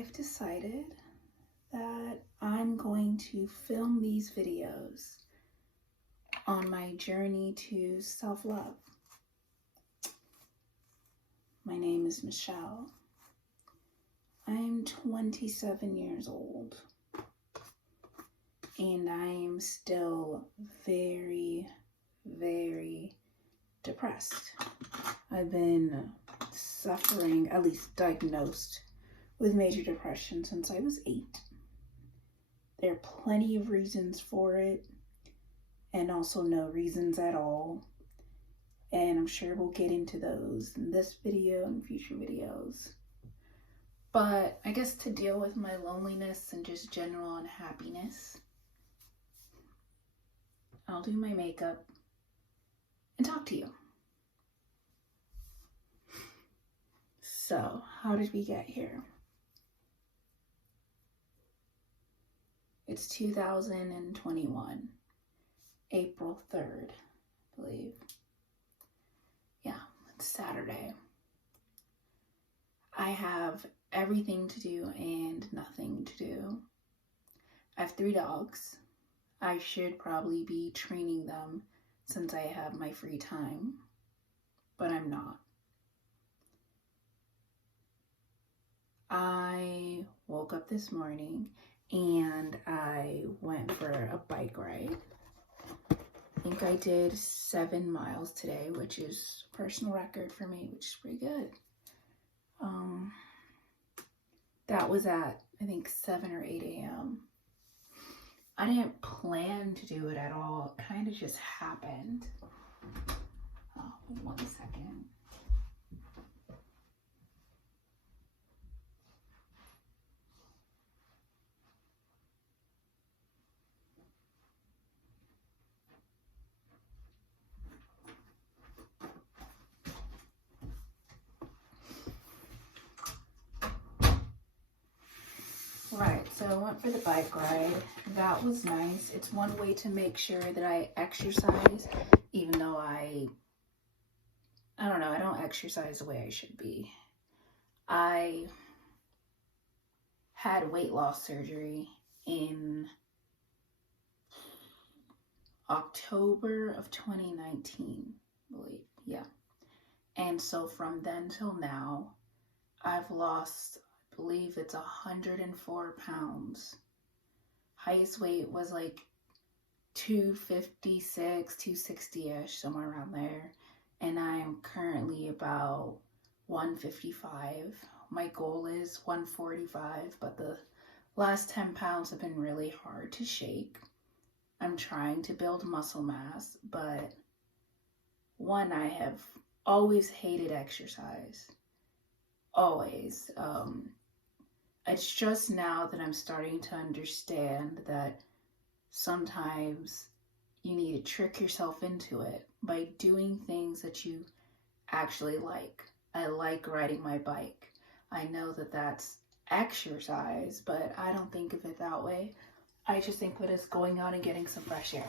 I've decided that I'm going to film these videos on my journey to self-love. My name is Michelle. I'm 27 years old and I am still very, very depressed. I've been suffering, at least diagnosed, with major depression since I was 8. There are plenty of reasons for it, and also no reasons at all. And I'm sure we'll get into those in this video and future videos. But I guess to deal with my loneliness and just general unhappiness, I'll do my makeup and talk to you. So, how did we get here? It's 2021, April 3rd, I believe. Yeah, it's Saturday. I have everything to do and nothing to do. I have 3 dogs. I should probably be training them since I have my free time, but I'm not. I woke up this morning and I went for a bike ride. I think I did 7 miles today, which is a personal record for me, which is pretty good. That was at, I think, 7 or 8 a.m. I didn't plan to do it at all. It kind of just happened. Oh, 1 second. Right, so I went for the bike ride. That was nice. It's one way to make sure that I exercise, even though I don't know, I don't exercise the way I should be. I had weight loss surgery in October of 2019, I believe. Yeah. And so from then till now, I've lost, I believe it's 104 pounds. Highest weight was like 256, 260-ish, somewhere around there. And I'm currently about 155. My goal is 145, but the last 10 pounds have been really hard to shake. I'm trying to build muscle mass, but one, I have always hated exercise. Always. It's just now that I'm starting to understand that sometimes you need to trick yourself into it by doing things that you actually like. I like riding my bike. I know that that's exercise, but I don't think of it that way. I just think of it as going out and getting some fresh air.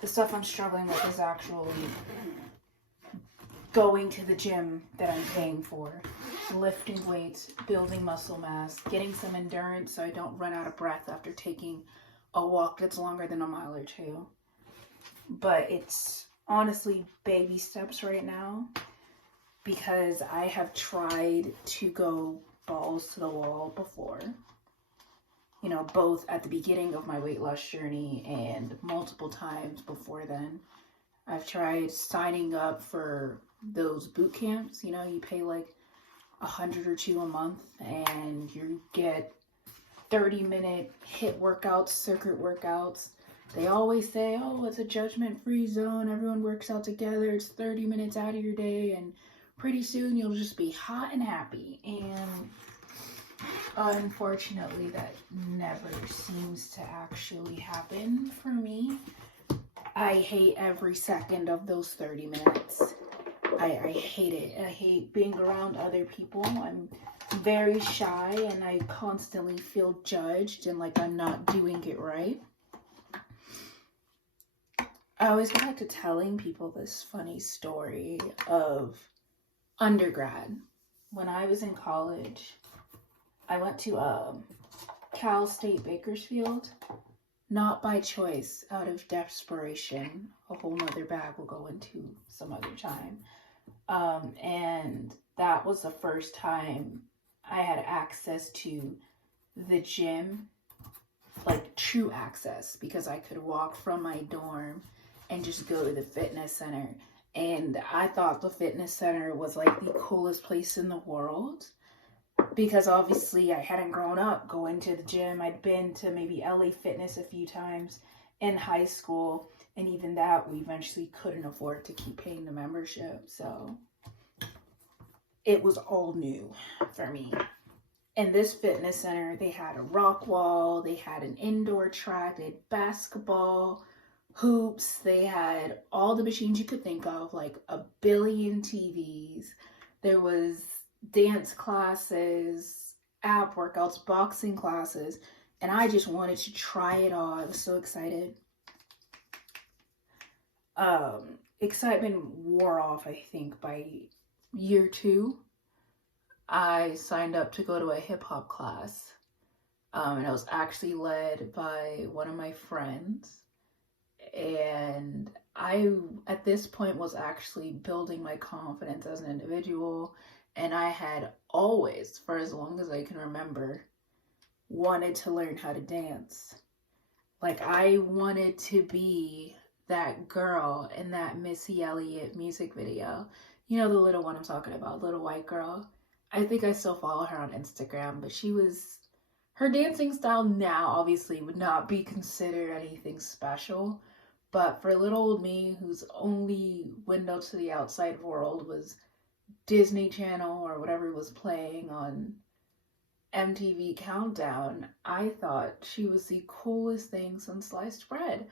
The stuff I'm struggling with is actually going to the gym that I'm paying for, lifting weights, building muscle mass, getting some endurance so I don't run out of breath after taking a walk that's longer than a mile or 2. But it's honestly baby steps right now, because I have tried to go balls to the wall before. You know, both at the beginning of my weight loss journey and multiple times before then. I've tried signing up for those boot camps. You know, you pay like $100 or $200 a month and you get 30-minute HIIT workouts, circuit workouts. They always say, oh, it's a judgment-free zone. Everyone works out together. It's 30 minutes out of your day and pretty soon you'll just be hot and happy. And unfortunately, that never seems to actually happen for me. I hate every second of those 30 minutes. I hate it. I hate being around other people. I'm very shy and I constantly feel judged and like I'm not doing it right. I always go back to telling people this funny story of undergrad. when I was in college, I went to Cal State Bakersfield, not by choice, out of desperation. A whole nother bag we'll go into some other time. And that was the first time I had access to the gym, like true access, because I could walk from my dorm and just go to the fitness center. And I thought the fitness center was like the coolest place in the world, because obviously I hadn't grown up going to the gym. I'd been to maybe LA Fitness a few times in high school, and even that we eventually couldn't afford to keep paying the membership. So it was all new for me. In this fitness center, they had a rock wall, they had an indoor track, they had basketball, hoops, they had all the machines you could think of, like a billion TVs. There was dance classes, ab workouts, boxing classes, and I just wanted to try it all. I was so excited. Excitement wore off, I think, by year 2. I signed up to go to a hip-hop class, and I was actually led by one of my friends, and I, at this point, was actually building my confidence as an individual, and I had always, for as long as I can remember, wanted to learn how to dance. Like, I wanted to be that girl in that Missy Elliott music video. You know, the little one I'm talking about, little white girl. I think I still follow her on Instagram, but her dancing style now obviously would not be considered anything special. But for little old me, whose only window to the outside world was Disney Channel or whatever was playing on MTV Countdown, I thought she was the coolest thing since sliced bread.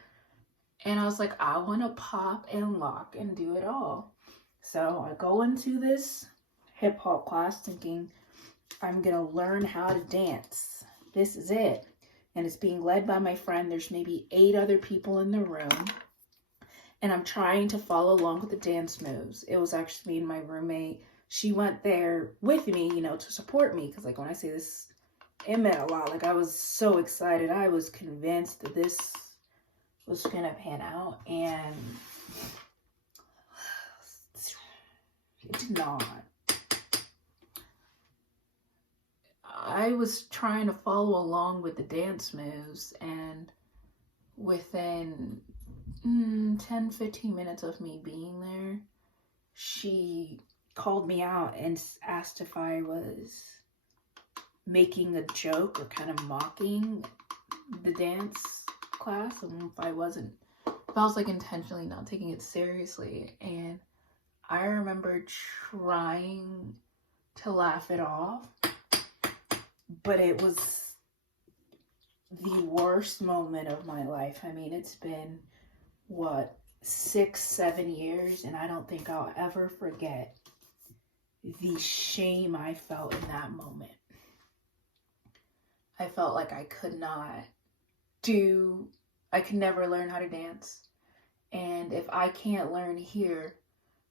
And I was like, I want to pop and lock and do it all. So I go into this hip hop class thinking I'm gonna learn how to dance. This is it. And it's being led by my friend. There's maybe 8 other people in the room, and I'm trying to follow along with the dance moves. It was actually me and my roommate. She went there with me, to support me, because like when I say this, it meant a lot. Like, I was so excited. I was convinced that this was gonna pan out, and it did not. I was trying to follow along with the dance moves, and within 10-15 minutes of me being there, she called me out and asked if I was making a joke or kind of mocking the dance class, and if I was like intentionally not taking it seriously. And I remember trying to laugh it off, but it was the worst moment of my life. I mean, it's been, 6-7 years, and I don't think I'll ever forget the shame I felt in that moment. I felt like I could never learn how to dance. And if I can't learn here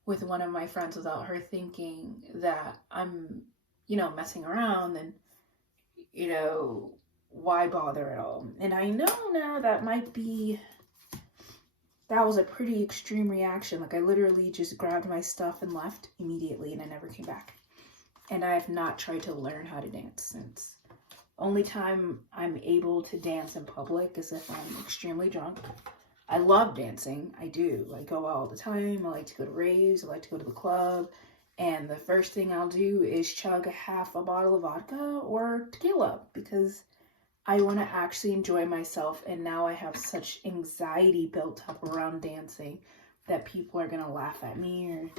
with one of my friends without her thinking that I'm, messing around, then why bother at all? And I know now that was a pretty extreme reaction. Like, I literally just grabbed my stuff and left immediately, and I never came back. And I have not tried to learn how to dance since. Only time I'm able to dance in public is if I'm extremely drunk. I love dancing. I do. I go out all the time. I like to go to raves. I like to go to the club. And the first thing I'll do is chug half a bottle of vodka or tequila, because I want to actually enjoy myself. And now I have such anxiety built up around dancing that people are going to laugh at me or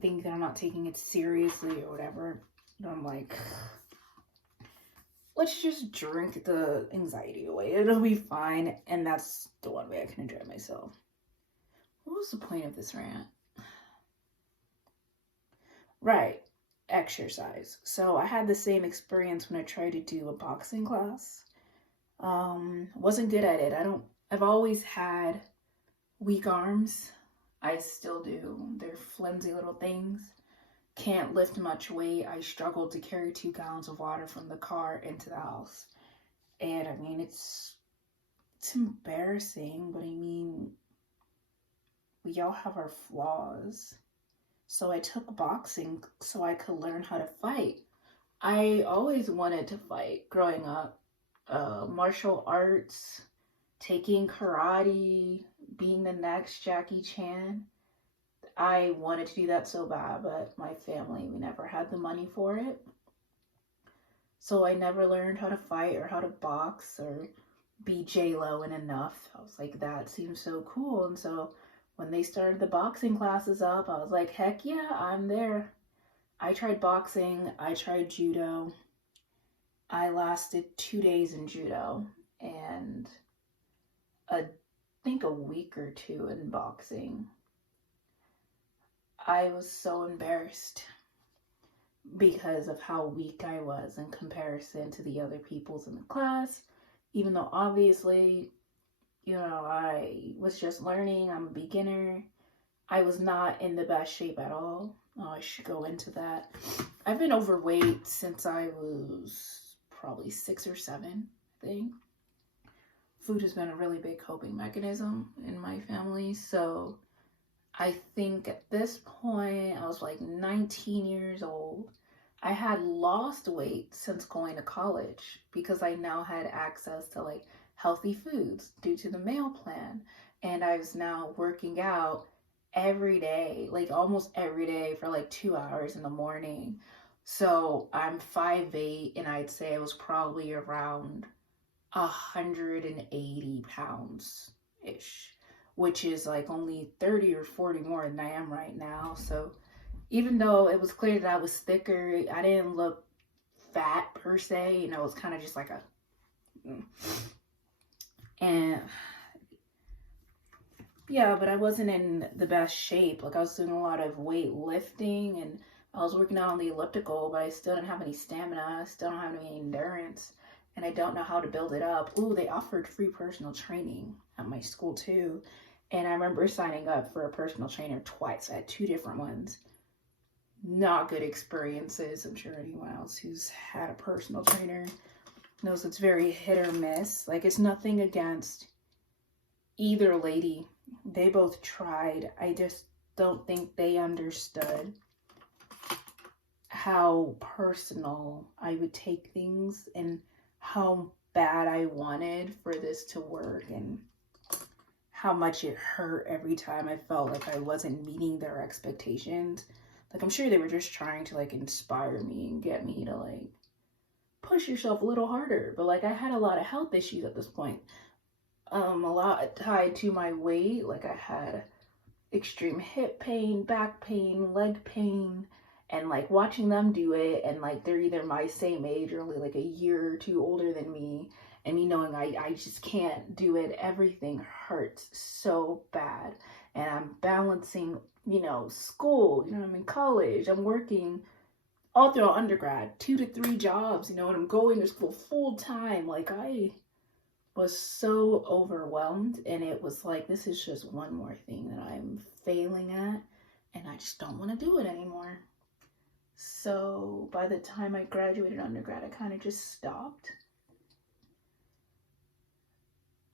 think that I'm not taking it seriously or whatever. And I'm like, let's just drink the anxiety away. It'll be fine. And that's the one way I can enjoy myself. What was the point of this rant? Right. Exercise. So I had the same experience when I tried to do a boxing class. Wasn't good at it. I've always had weak arms. I still do. They're flimsy little things. can't lift much weight. I struggled to carry 2 gallons of water from the car into the house. And I mean, it's embarrassing, but I mean, we all have our flaws. So I took boxing so I could learn how to fight. I always wanted to fight growing up. Martial arts, taking karate, being the next Jackie Chan. I wanted to do that so bad, but my family, we never had the money for it. So I never learned how to fight or how to box or be J-Lo in enough. I was like, that seems so cool. And so when they started the boxing classes up, I was like, heck yeah, I'm there. I tried boxing, I tried judo. I lasted 2 days in judo and I think a week or 2 in boxing. I was so embarrassed because of how weak I was in comparison to the other pupils in the class, even though obviously, I was just learning. I'm a beginner. I was not in the best shape at all. Oh, I should go into that. I've been overweight since I was probably 6 or 7, I think. Food has been a really big coping mechanism in my family. So I think at this point, I was like 19 years old. I had lost weight since going to college because I now had access to like healthy foods due to the meal plan. And I was now working out every day, like almost every day for like 2 hours in the morning. So I'm 5'8", and I'd say I was probably around 180 pounds ish, which is like only 30 or 40 more than I am right now. So even though it was clear that I was thicker, I didn't look fat per se. It was kind of just like and yeah, but I wasn't in the best shape. Like I was doing a lot of weight lifting and I was working out on the elliptical, but I still didn't have any stamina. I still don't have any endurance, and I don't know how to build it up. Ooh, they offered free personal training at my school too. And I remember signing up for a personal trainer twice. I had 2 different ones. Not good experiences. I'm sure anyone else who's had a personal trainer knows it's very hit or miss. Like, it's nothing against either lady. They both tried. I just don't think they understood how personal I would take things and how bad I wanted for this to work and how much it hurt every time I felt like I wasn't meeting their expectations. Like, I'm sure they were just trying to like inspire me and get me to like push yourself a little harder. But like, I had a lot of health issues at this point. A lot tied to my weight. Like, I had extreme hip pain, back pain, leg pain, and like watching them do it, and like they're either my same age or only like a year or 2 older than me, and me knowing I just can't do it, everything hurts so bad. And I'm balancing, school, I'm in college, I'm working all throughout undergrad, 2 to 3 jobs, and I'm going to school full time. Like, I was so overwhelmed, and it was like, this is just one more thing that I'm failing at, and I just don't want to do it anymore. So by the time I graduated undergrad, I kind of just stopped.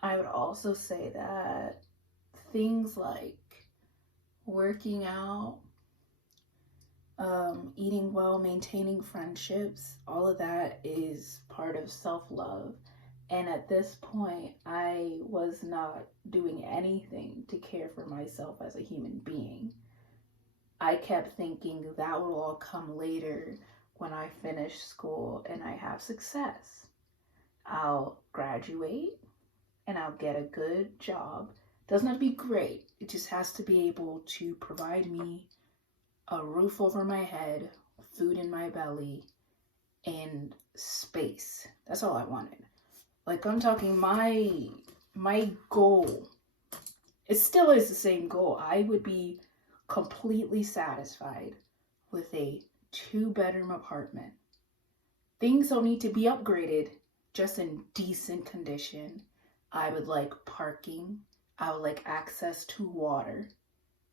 I would also say that things like working out, eating well, maintaining friendships, all of that is part of self-love. And at this point, I was not doing anything to care for myself as a human being. I kept thinking that will all come later when I finish school and I have success. I'll graduate and I'll get a good job. Doesn't have to be great. It just has to be able to provide me a roof over my head, food in my belly, and space. That's all I wanted. Like, I'm talking my goal. It still is the same goal. I would be completely satisfied with a 2-bedroom apartment. Things don't need to be upgraded, just in decent condition. I would like parking. I would like access to water,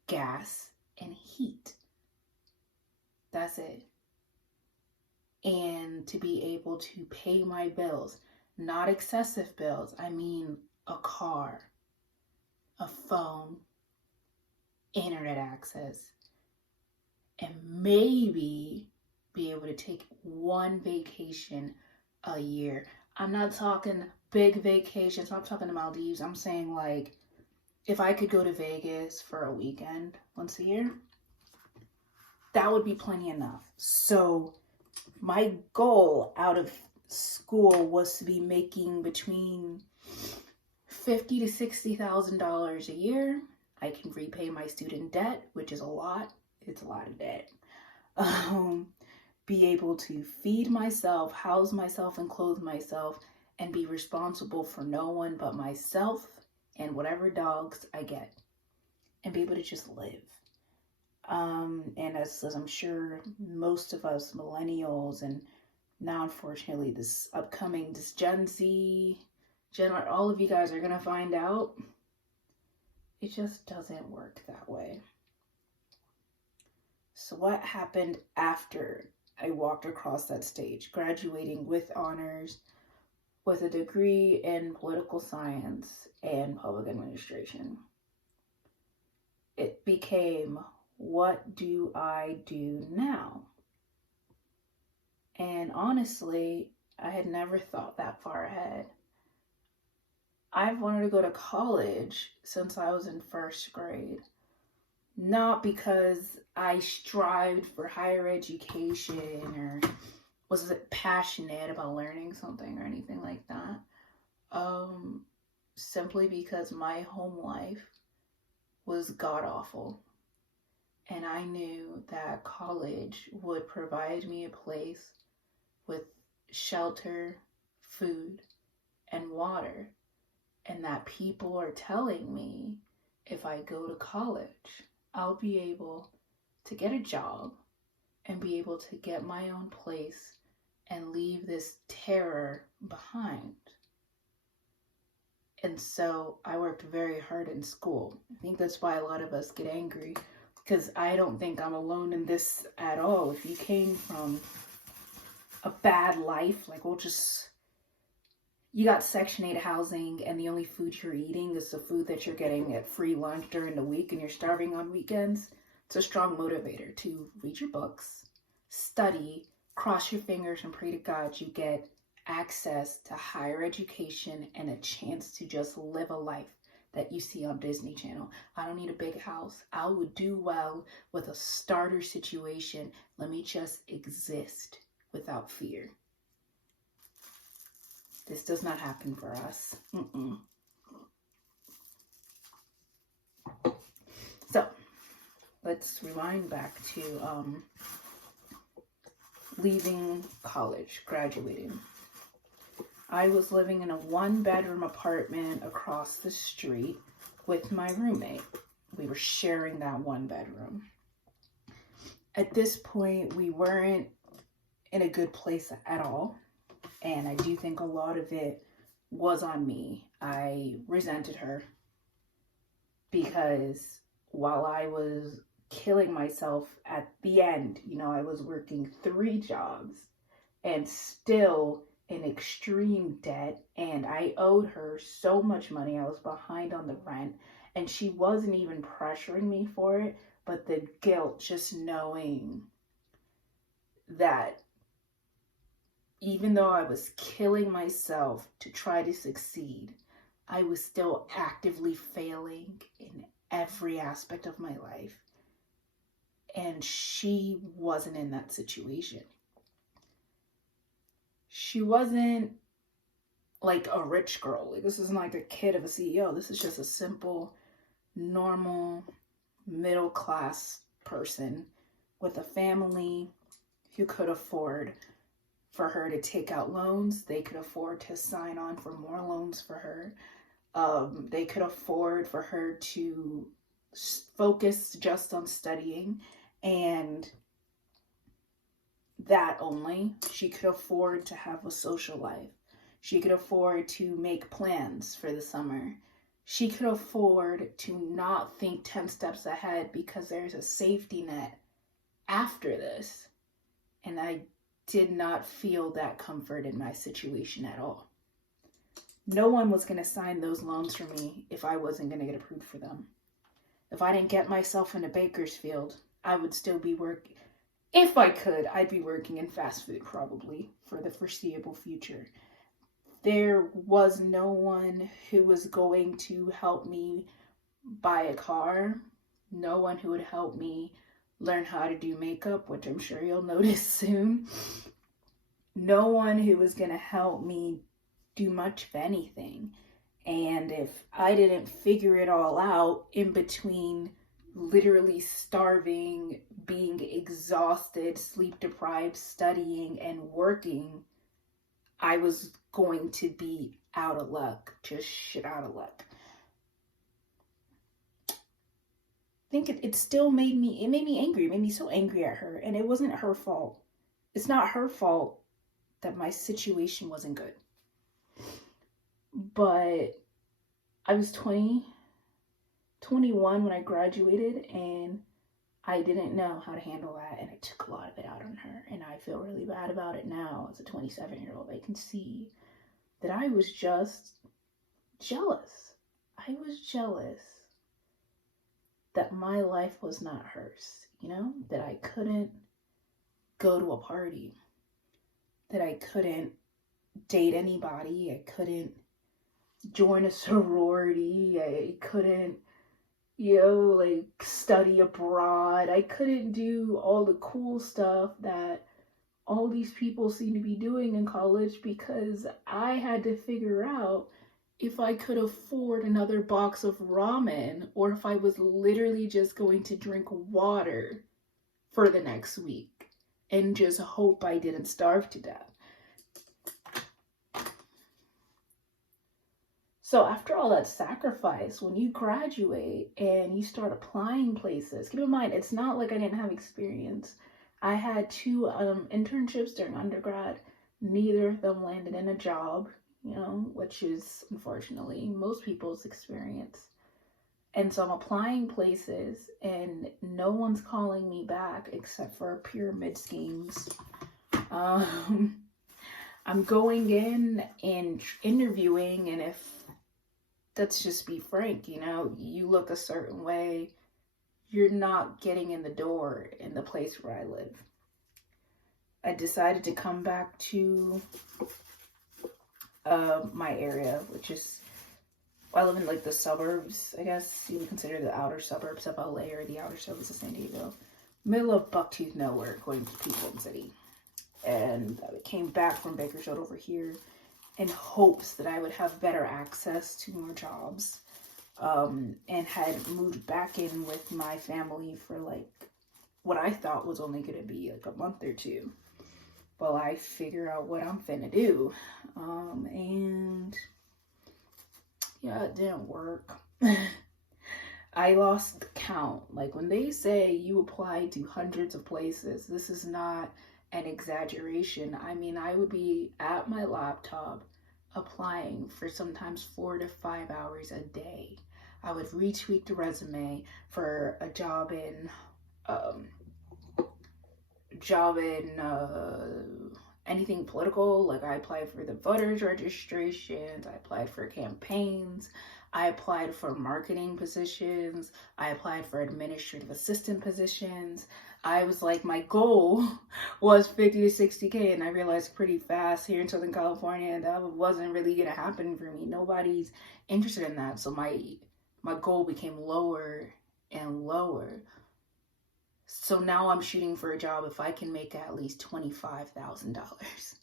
gas, and heat. That's it. And to be able to pay my bills, not excessive bills. I mean, a car, a phone, internet access, and maybe be able to take one vacation a year. I'm not talking big vacations. I'm not talking the Maldives. I'm saying, like, if I could go to Vegas for a weekend once a year, that would be plenty enough. So my goal out of school was to be making between $50,000 to $60,000 a year. I can repay my student debt, which is a lot. It's a lot of debt. Be able to feed myself, house myself, and clothe myself, and be responsible for no one but myself and whatever dogs I get, and be able to just live. And as I'm sure most of us millennials, and now unfortunately this Gen Z, all of you guys are going to find out, it just doesn't work that way. So what happened after I walked across that stage, graduating with honors, with a degree in political science and public administration? It became, what do I do now? And honestly, I had never thought that far ahead. I've wanted to go to college since I was in first grade. Not because I strived for higher education or was passionate about learning something or anything like that. Simply because my home life was god awful. And I knew that college would provide me a place with shelter, food, and water. And that people are telling me if I go to college, I'll be able to get a job and be able to get my own place and leave this terror behind. And so I worked very hard in school. I think that's why a lot of us get angry, because I don't think I'm alone in this at all. If you came from a bad life, like you got Section 8 housing and the only food you're eating is the food that you're getting at free lunch during the week and you're starving on weekends, it's a strong motivator to read your books, study, cross your fingers and pray to God you get access to higher education and a chance to just live a life that you see on Disney Channel. I don't need a big house. I would do well with a starter situation. Let me just exist without fear. This does not happen for us. So, let's rewind back to leaving college, graduating. I was living in a 1-bedroom apartment across the street with my roommate. We were sharing that 1 bedroom. At this point, we weren't in a good place at all. And I do think a lot of it was on me. I resented her because while I was killing myself at the end, I was working 3 jobs and still in extreme debt, and I owed her so much money. I was behind on the rent, and she wasn't even pressuring me for it, but the guilt, just knowing that even though I was killing myself to try to succeed, I was still actively failing in every aspect of my life. And she wasn't in that situation. She wasn't like a rich girl. Like, this isn't like the kid of a CEO. This is just a simple, normal, middle-class person with a family who could afford for her to take out loans. They could afford to sign on for more loans for her. They could afford for her to focus just on studying, and that only. She could afford to have a social life. She could afford to make plans for the summer. She could afford to not think 10 steps ahead because there's a safety net after this. And I did not feel that comfort in my situation at all. No one was going to sign those loans for me if I wasn't going to get approved for them. If I didn't get myself into Bakersfield, I would still be working. If I could, I'd be working in fast food probably for the foreseeable future. There was no one who was going to help me buy a car. No one who would help me learn how to do makeup, which I'm sure you'll notice soon. No one who was going to help me do much of anything. And if I didn't figure it all out in between literally starving, being exhausted, sleep deprived, studying, and working, I was going to be out of luck, just shit out of luck. I think it still made me angry. It made me so angry at her, and it wasn't her fault. It's not her fault that my situation wasn't good. But I was 21 when I graduated, and I didn't know how to handle that, and I took a lot of it out on her, and I feel really bad about it now. As a 27-year-old, I can see that I was just jealous. I was jealous that my life was not hers, that I couldn't go to a party, that I couldn't date anybody, I couldn't join a sorority, I couldn't, study abroad, I couldn't do all the cool stuff that all these people seem to be doing in college, because I had to figure out if I could afford another box of ramen, or if I was literally just going to drink water for the next week and just hope I didn't starve to death. So after all that sacrifice, when you graduate and you start applying places, keep in mind, it's not like I didn't have experience. I had 2 internships during undergrad. Neither of them landed in a job, which is unfortunately most people's experience. And so I'm applying places and no one's calling me back except for pyramid schemes. I'm going in and interviewing, and if, let's just be frank, you look a certain way, you're not getting in the door in the place where I live. I decided to come back to my area, which is, I live in the suburbs, I guess you would consider the outer suburbs of LA or the outer suburbs of San Diego. Middle of bucktooth nowhere, according to people in the city. And I came back from Bakersfield over here in hopes that I would have better access to more jobs, and had moved back in with my family for what I thought was only going to be a month or 2. Well, I figure out what I'm finna do, and yeah, it didn't work. I lost count. When they say you apply to hundreds of places, this is not an exaggeration. I mean, I would be at my laptop applying for sometimes 4 to 5 hours a day. I would retweak the resume for a job in anything political. I applied for the voters registrations, I applied for campaigns, I applied for marketing positions, I applied for administrative assistant positions. I was my goal was 50 to 60K, and I realized pretty fast here in Southern California that wasn't really gonna happen for me. Nobody's interested in that, so my goal became lower and lower. So now I'm shooting for a job if I can make at least $25,000,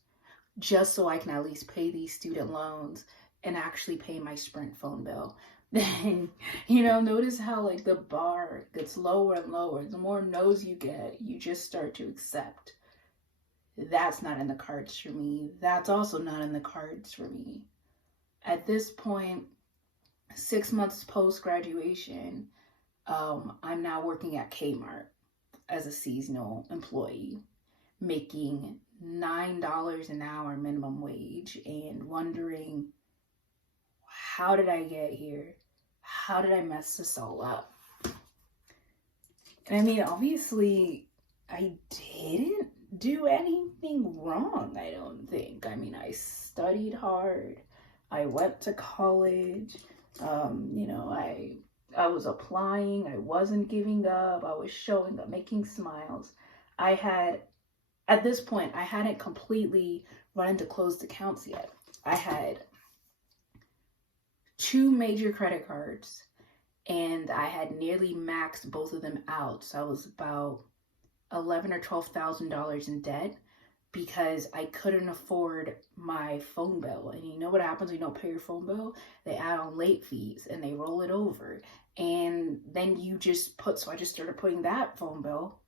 just so I can at least pay these student loans and actually pay my Sprint phone bill. Then, notice how the bar gets lower and lower. The more no's you get, you just start to accept. That's not in the cards for me. That's also not in the cards for me. At this point, 6 months post-graduation, I'm now working at Kmart as a seasonal employee, making $9 an hour minimum wage, and wondering, how did I get here? How did I mess this all up? And I mean, obviously, I didn't do anything wrong, I don't think. I mean, I studied hard. I went to college. I was applying. I wasn't giving up. I was showing up, making smiles. I had, at this point, I hadn't completely run into closed accounts yet. I had 2 major credit cards, and I had nearly maxed both of them out. So I was about $11,000 or $12,000 in debt because I couldn't afford my phone bill. And you know what happens when you don't pay your phone bill? They add on late fees and they roll it over. And then so I just started putting that phone bill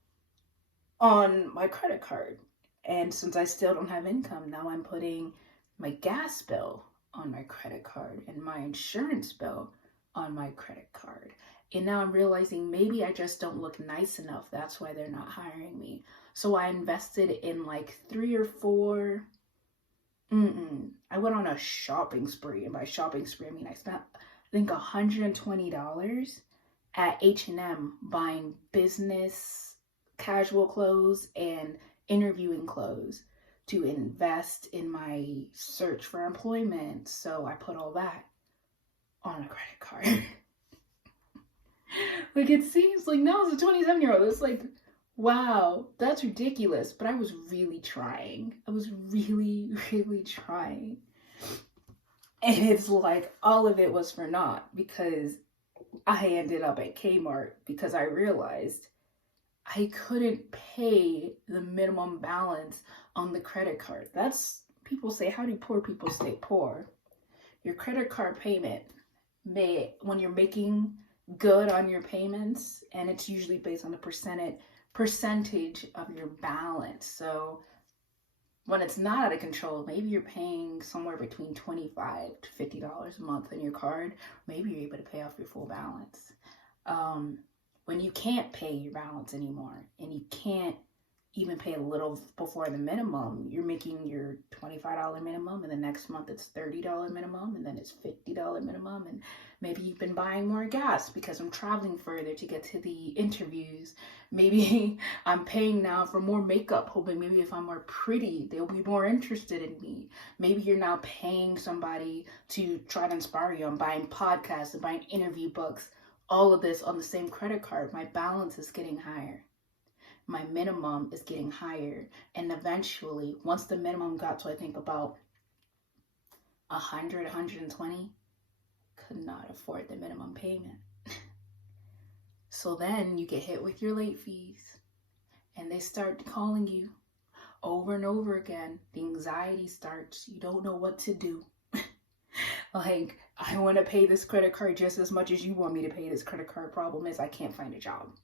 on my credit card. And since I still don't have income, now I'm putting my gas bill on my credit card and my insurance bill on my credit card. And now I'm realizing maybe I just don't look nice enough. That's why they're not hiring me. So I invested in like 3 or 4. I went on a shopping spree. And by shopping spree, I mean I spent, I think, $120 at H&M buying business casual clothes and interviewing clothes to invest in my search for employment. So I put all that on a credit card. Like, it seems like now as a 27-year-old, it's like, wow, that's ridiculous. But I was really trying. I was really, really trying. And it's like all of it was for naught because I ended up at Kmart because I realized I couldn't pay the minimum balance on the credit card. That's, people say, how do poor people stay poor? Your credit card payment when you're making good on your payments, and it's usually based on the percentage of your balance. So when it's not out of control, maybe you're paying somewhere between $25 to $50 a month on your card. Maybe you're able to pay off your full balance. When you can't pay your balance anymore and you can't even pay a little before the minimum, you're making your $25 minimum, and the next month it's $30 minimum, and then it's $50 minimum, and maybe you've been buying more gas because I'm traveling further to get to the interviews. Maybe I'm paying now for more makeup, hoping maybe if I'm more pretty, they'll be more interested in me. Maybe you're now paying somebody to try to inspire you. I'm buying podcasts and buying interview books, all of this on the same credit card. My balance is getting higher. My minimum is getting higher. And eventually, once the minimum got to, I think, about 100, 120, could not afford the minimum payment. So then you get hit with your late fees and they start calling you over and over again. The anxiety starts. You don't know what to do. Like, I want to pay this credit card just as much as you want me to pay this credit card. Problem is, I can't find a job.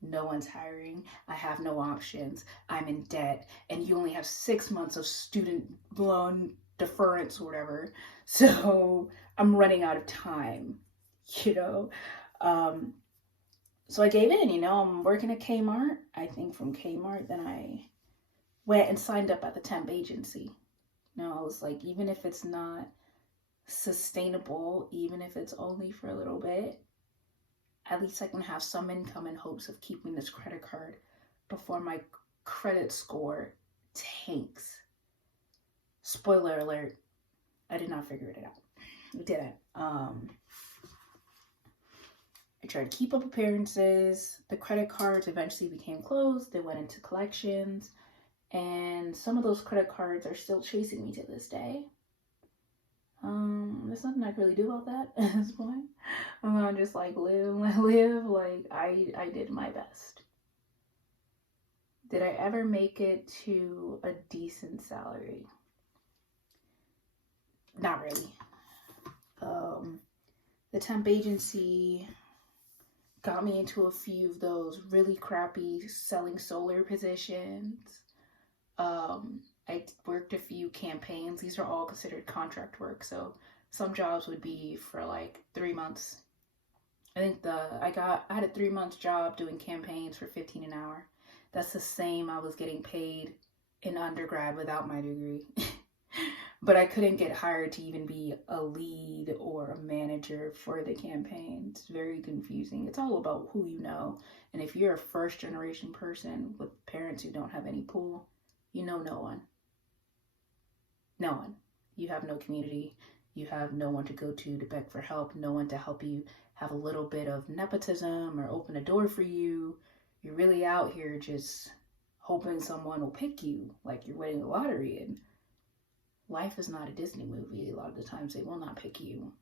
No one's hiring. I have no options. I'm in debt. And you only have 6 months of student loan deference or whatever. So I'm running out of time, So I gave in, I'm working at Kmart. I think from Kmart, then I went and signed up at the temp agency. I was like, even if it's not sustainable, even if it's only for a little bit, at least I can have some income in hopes of keeping this credit card before my credit score tanks. Spoiler alert, I did not figure it out. I didn't. I tried to keep up appearances. The credit cards eventually became closed. They went into collections. And some of those credit cards are still chasing me to this day. There's nothing I can really do about that at this point. I'm gonna just like live like I did my best. Did I ever make it to a decent salary? Not really. The temp agency got me into a few of those really crappy selling solar positions. I worked a few campaigns. These are all considered contract work. So some jobs would be for like 3 months. I think I had a 3-month job doing campaigns for $15 an hour. That's the same I was getting paid in undergrad without my degree. but I couldn't get hired to even be a lead or a manager for the campaign. It's very confusing. It's all about who you know. And if you're a first generation person with parents who don't have any pull, you know no one. No one. You have no community. You have no one to go to beg for help, no one to help you have a little bit of nepotism or open a door for you. You're really out here just hoping someone will pick you like you're winning the lottery. And life is not a Disney movie. A lot of the times they will not pick you.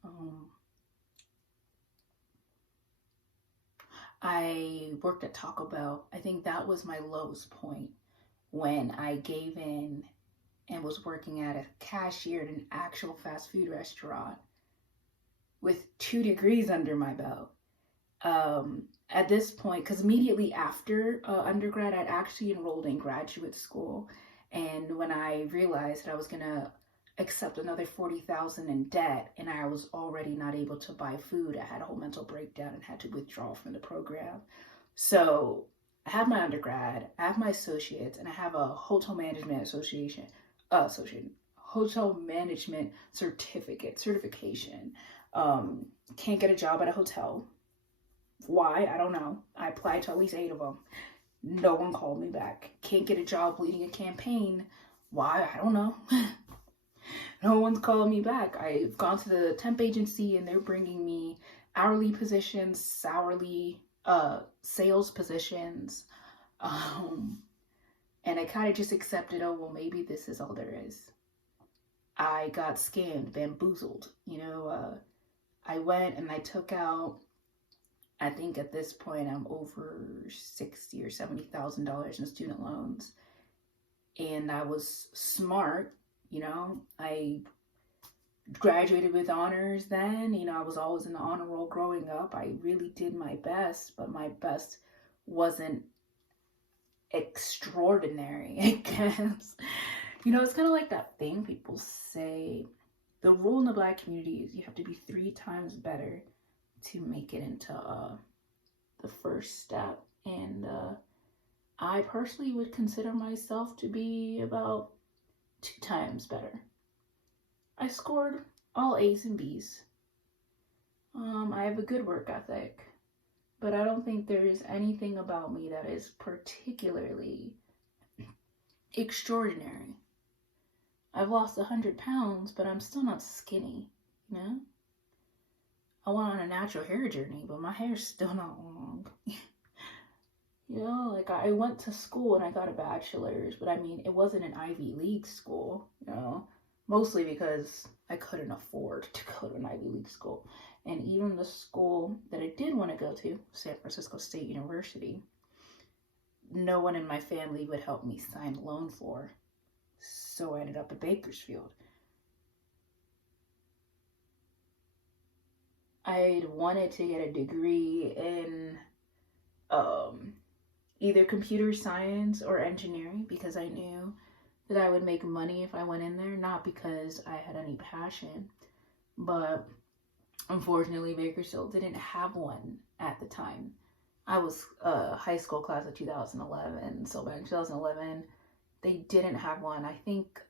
I worked at Taco Bell. I think that was my lowest point, when I gave in and was working at a cashier at an actual fast food restaurant with 2 degrees under my belt. At this point, because immediately after undergrad, I'd actually enrolled in graduate school. And when I realized that I was going to accept another $40,000 in debt, and I was already not able to buy food, I had a whole mental breakdown and had to withdraw from the program. So I have my undergrad, I have my associates, and I have a hotel management hotel management certification. Can't get a job at a hotel. Why? I don't know. I applied to at least 8 of them. No one called me back. Can't get a job leading a campaign. Why? I don't know. No one's called me back. I've gone to the temp agency and they're bringing me hourly positions, sales positions. And I kind of just accepted, oh, well, maybe this is all there is. I got scammed, bamboozled. I went and I took out, I think at this point I'm over $60,000 or $70,000 in student loans. And I was smart, I graduated with honors then. I was always in the honor roll growing up. I really did my best, but my best wasn't extraordinary, I guess. It's kind of like that thing people say, the rule in the Black community is you have to be 3 times better to make it into the first step. And I personally would consider myself to be about 2 times better. I scored all A's and B's. I have a good work ethic, but I don't think there is anything about me that is particularly extraordinary. I've lost 100 pounds, but I'm still not skinny, I went on a natural hair journey, but my hair's still not long. I went to school and I got a bachelor's, but it wasn't an Ivy League school, mostly because I couldn't afford to go to an Ivy League school. And even the school that I did want to go to, San Francisco State University, no one in my family would help me sign a loan for. So I ended up at Bakersfield. I'd wanted to get a degree in either computer science or engineering because I knew that I would make money if I went in there, not because I had any passion, but unfortunately Bakersfield didn't have one at the time. I was high school class of 2011, so back in 2011 they didn't have one. I think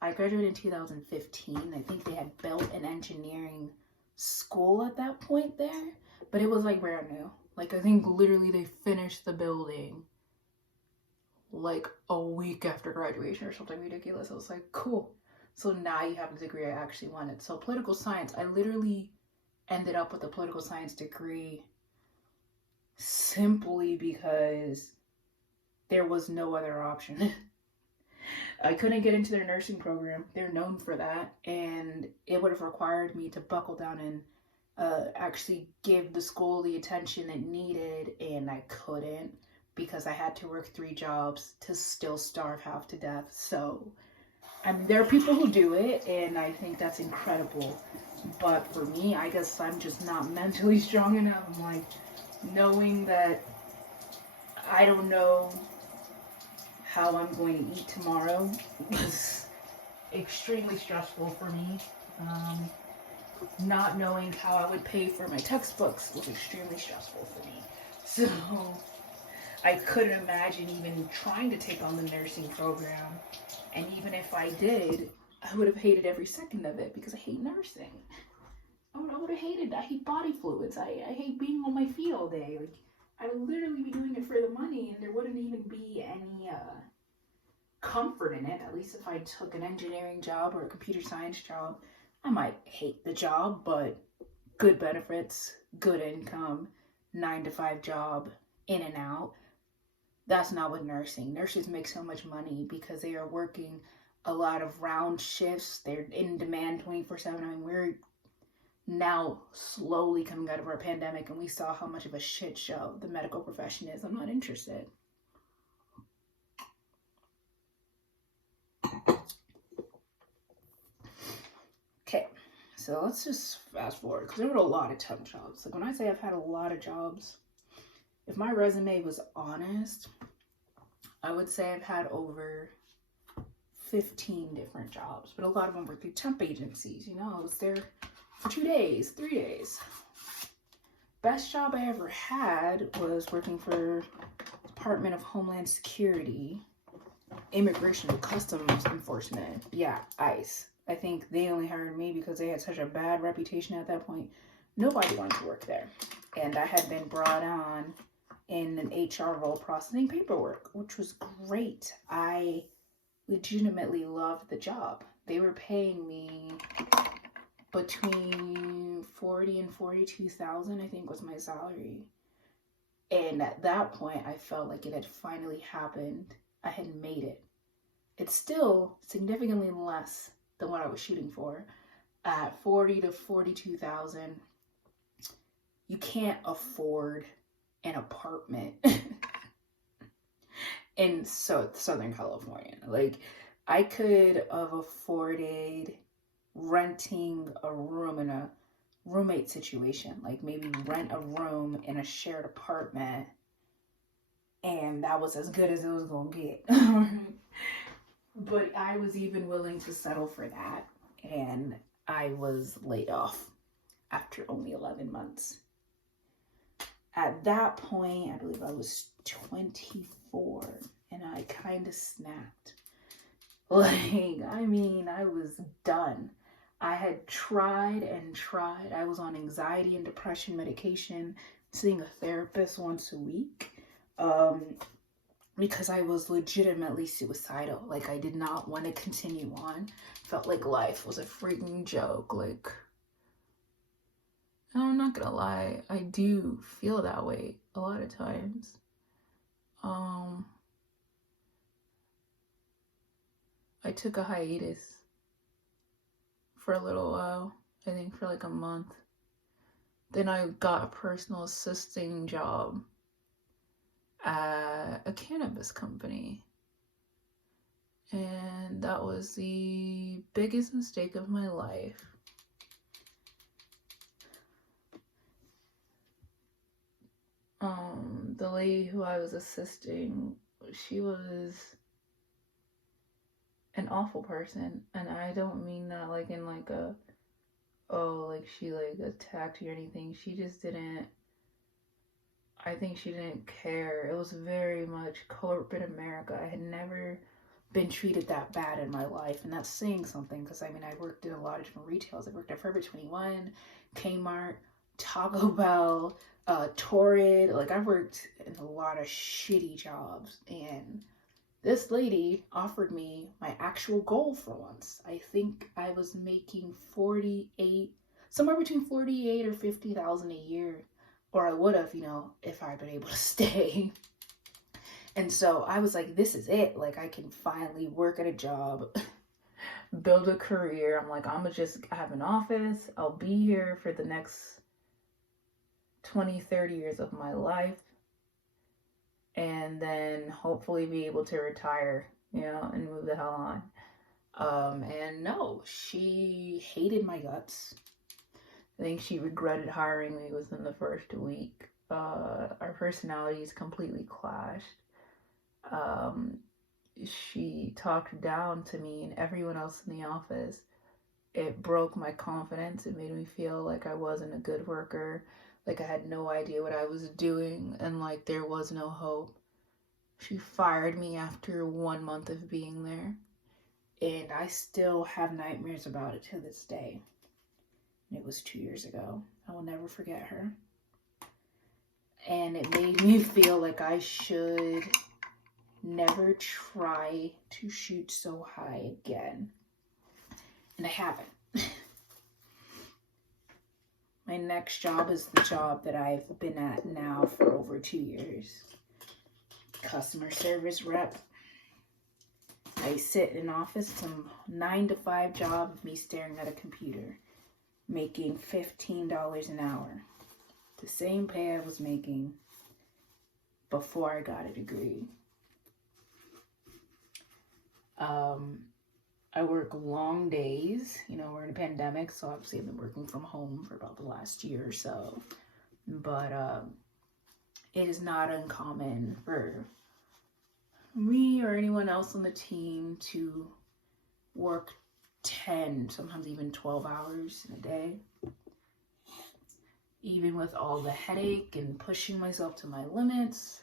I graduated in 2015. I think they had built an engineering school at that point there, but it was brand new. I think literally they finished the building a week after graduation or something ridiculous. I was like, cool. So now you have the degree I actually wanted. So political science, I literally ended up with a political science degree simply because there was no other option. I couldn't get into their nursing program. They're known for that. And it would have required me to buckle down and actually give the school the attention it needed. And I couldn't because I had to work 3 jobs to still starve half to death. So, there are people who do it, and I think that's incredible. But for me, I guess I'm just not mentally strong enough. I'm knowing that I don't know how I'm going to eat tomorrow was extremely stressful for me. Not knowing how I would pay for my textbooks was extremely stressful for me. So I couldn't imagine even trying to take on the nursing program. And even if I did, I would have hated every second of it because I hate nursing. I would have hated. I hate body fluids. I hate being on my feet all day. Like, I would literally be doing it for the money, and there wouldn't even be any comfort in it. At least if I took an engineering job or a computer science job, I might hate the job, but good benefits, good income, 9 to 5 job, in and out. That's not what nursing. Nurses make so much money because they are working a lot of round shifts. They're in demand 24/7. I mean, we're now slowly coming out of our pandemic, and we saw how much of a shit show the medical profession is. I'm not interested. Okay, so let's just fast forward, because there were a lot of temp jobs. Like, when I say I've had a lot of jobs, if my resume was honest, I would say I've had over 15 different jobs, but a lot of them were through temp agencies. You know, I was there for 2 days, 3 days. Best job I ever had was working for Department of Homeland Security, Immigration and Customs Enforcement. Yeah, ICE. I think they only hired me because they had such a bad reputation at that point. Nobody wanted to work there. And I had been brought on in an HR role processing paperwork, which was great. I legitimately loved the job. They were paying me between 40 and 42,000, I think, was my salary. And at that point, I felt like it had finally happened. I had made it. It's still significantly less than what I was shooting for. At 40 to 42,000, you can't afford an apartment in Southern California. Like, I could have afforded renting a room in a roommate situation, like maybe rent a room in a shared apartment, and that was as good as it was gonna get. But I was even willing to settle for that, and I was laid off after only 11 months. At that point, I believe I was 24, and I kind of snapped. Like, I mean, I was done. I had tried and tried. I was on anxiety and depression medication, seeing a therapist once a week, because I was legitimately suicidal. Like, I did not want to continue on. Felt like life was a freaking joke. Like, I'm not gonna lie, I do feel that way a lot of times. I took a hiatus for a little while, I think for like a month. Then I got a personal assisting job at a cannabis company. And that was the biggest mistake of my life. The lady who I was assisting, she was an awful person, and I don't mean that like in like a, oh, like she like attacked you or anything. She just didn't, I think she didn't care. It was very much corporate America. I had never been treated that bad in my life, and that's saying something, because I mean, I worked in a lot of different retails. I worked at Forever 21, Kmart, Taco Bell, Torrid. Like, I've worked in a lot of shitty jobs, and this lady offered me my actual goal for once. I think I was making 48, somewhere between 48 or 50,000 a year, or I would have, you know, if I'd been able to stay. And so I was like, this is it. Like, I can finally work at a job, build a career. I'm like, I'm gonna just have an office. I'll be here for the next 20, 30 years of my life, and then hopefully be able to retire, you know, and move the hell on. And no, she hated my guts. I think she regretted hiring me within the first week. Our personalities completely clashed. She talked down to me and everyone else in the office. It broke my confidence. It made me feel like I wasn't a good worker, like I had no idea what I was doing, and like there was no hope. She fired me after 1 month of being there. And I still have nightmares about it to this day. And it was 2 years ago. I will never forget her. And it made me feel like I should never try to shoot so high again. And I haven't. My next job is the job that I've been at now for over 2 years. Customer service rep. I sit in an office. It's a 9 to 5 job of me staring at a computer, making $15 an hour. The same pay I was making before I got a degree. I work long days. You know, we're in a pandemic, so obviously I've been working from home for about the last year or so. But it is not uncommon for me or anyone else on the team to work 10, sometimes even 12 hours in a day. Even with all the headache and pushing myself to my limits,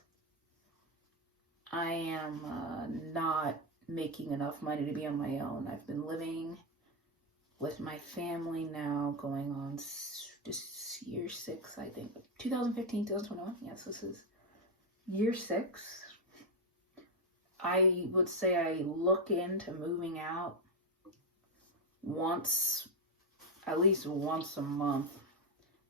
I am not making enough money to be on my own. I've been living with my family now going on this year 6, I think. 2015, 2021. Yes, this is year 6. I would say I look into moving out at least once a month.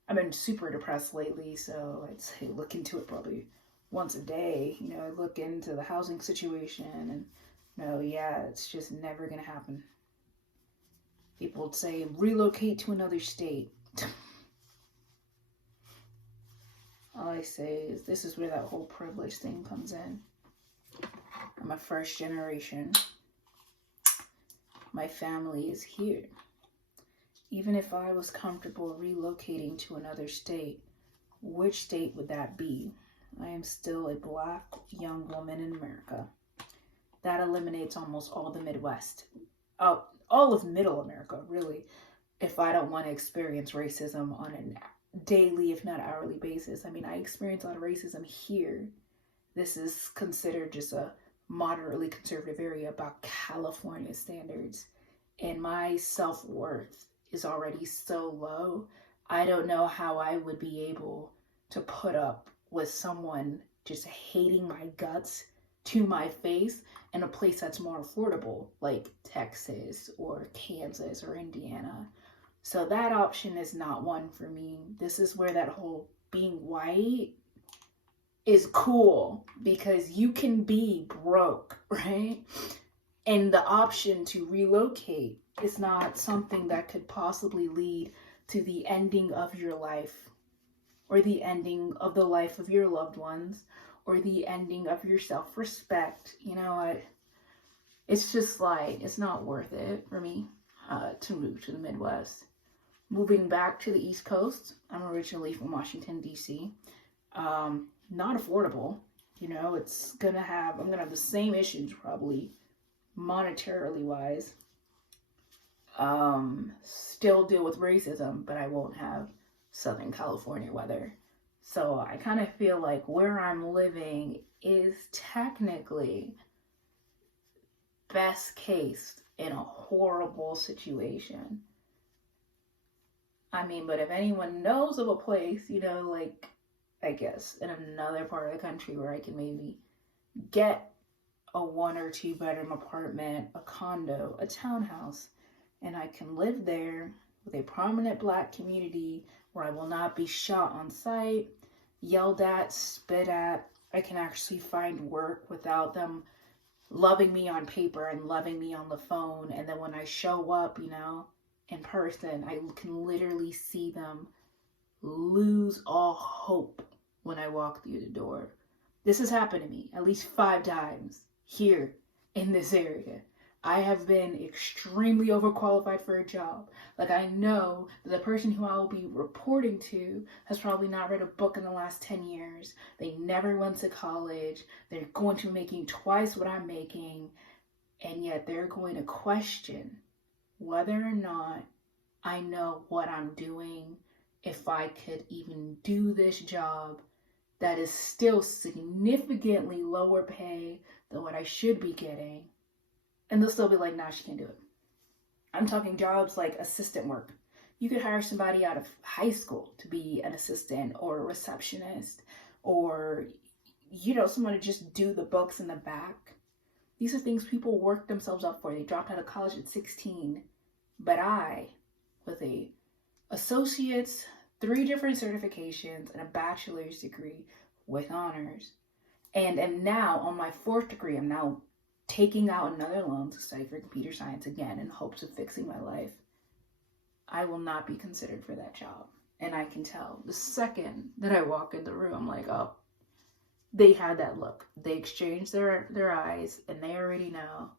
I've been super depressed lately, so I'd say look into it probably once a day. You know, I look into the housing situation and no, yeah, it's just never gonna happen. People would say relocate to another state. All I say is this is where that whole privilege thing comes in. I'm a first generation. My family is here. Even if I was comfortable relocating to another state, which state would that be? I am still a Black young woman in America. That eliminates almost all the Midwest. All of Middle America, really, if I don't want to experience racism on a daily, if not hourly basis. I mean, I experience a lot of racism here. This is considered just a moderately conservative area by California standards. And my self-worth is already so low. I don't know how I would be able to put up with someone just hating my guts to my face in a place that's more affordable, like Texas or Kansas or Indiana. So that option is not one for me. This is where that whole being white is cool, because you can be broke, right? And the option to relocate is not something that could possibly lead to the ending of your life, or the ending of the life of your loved ones, or the ending of your self-respect. You know, it's just like, it's not worth it for me to move to the Midwest. Moving back to the East Coast, I'm originally from Washington, D.C. Not affordable. You know, I'm gonna have the same issues probably, monetarily wise. Still deal with racism, but I won't have Southern California weather. So I kind of feel like where I'm living is technically best case in a horrible situation. I mean, but if anyone knows of a place, you know, like, I guess in another part of the country where I can maybe get a 1 or 2 bedroom apartment, a condo, a townhouse, and I can live there with a prominent Black community where I will not be shot on sight, yelled at, spit at. I can actually find work without them loving me on paper and loving me on the phone. And then when I show up, you know, in person, I can literally see them lose all hope when I walk through the door. This has happened to me at least 5 times here in this area. I have been extremely overqualified for a job. Like, I know that the person who I will be reporting to has probably not read a book in the last 10 years. They never went to college. They're going to be making twice what I'm making. And yet they're going to question whether or not I know what I'm doing, if I could even do this job that is still significantly lower pay than what I should be getting. And they'll still be like, nah, she can't do it. I'm talking jobs like assistant work. You could hire somebody out of high school to be an assistant or a receptionist, or, you know, someone to just do the books in the back. These are things people work themselves up for. They dropped out of college at 16. But I, with a associate's, 3 different certifications, and a bachelor's degree with honors, and am now on my 4th degree, I'm now taking out another loan to study for computer science again in hopes of fixing my life. I will not be considered for that job. And I can tell the second that I walk in the room, I'm like, oh, they had that look. They exchanged their eyes, and they already know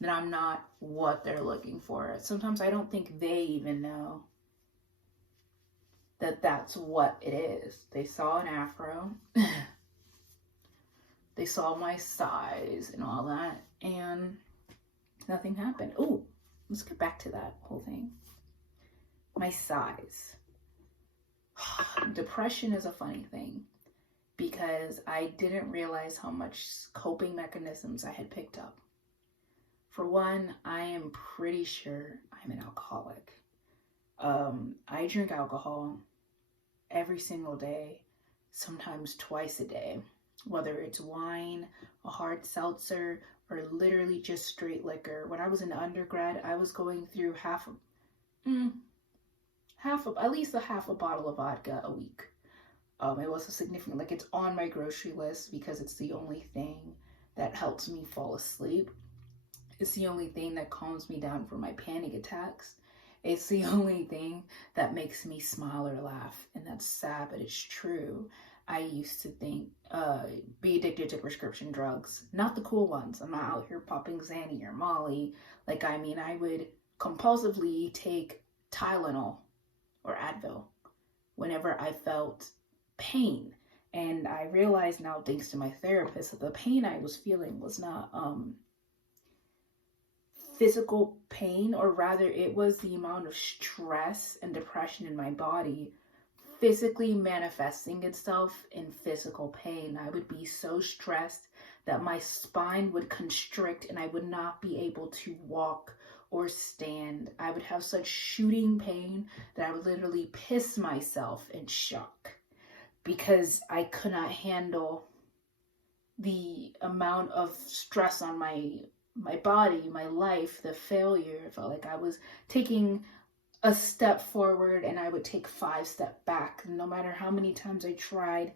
that I'm not what they're looking for. Sometimes I don't think they even know that that's what it is. They saw an afro. They saw my size and all that, and nothing happened. Oh, let's get back to that whole thing. My size. Depression is a funny thing, because I didn't realize how much coping mechanisms I had picked up. For one, I am pretty sure I'm an alcoholic. I drink alcohol every single day, sometimes twice a day, whether it's wine, a hard seltzer, or literally just straight liquor. When I was in undergrad, I was going through at least a half a bottle of vodka a week. It was a significant, like, it's on my grocery list because it's the only thing that helps me fall asleep. It's the only thing that calms me down from my panic attacks. It's the only thing that makes me smile or laugh. And that's sad, but it's true. I used to think, be addicted to prescription drugs. Not the cool ones. I'm not out here popping Xanny or Molly. Like, I mean, I would compulsively take Tylenol or Advil whenever I felt pain. And I realize now, thanks to my therapist, that the pain I was feeling was not physical pain, or rather it was the amount of stress and depression in my body physically manifesting itself in physical pain. I would be so stressed that my spine would constrict and I would not be able to walk or stand. I would have such shooting pain that I would literally piss myself in shock because I could not handle the amount of stress on my body, my life, the failure. It felt like I was taking a step forward and I would take 5 steps back. No matter how many times I tried,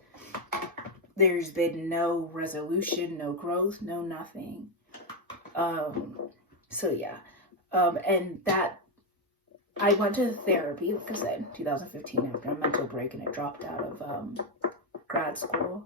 there's been no resolution, no growth, no nothing. So yeah. And that, I went to therapy, like I said, 2015 after a mental break, and I dropped out of grad school.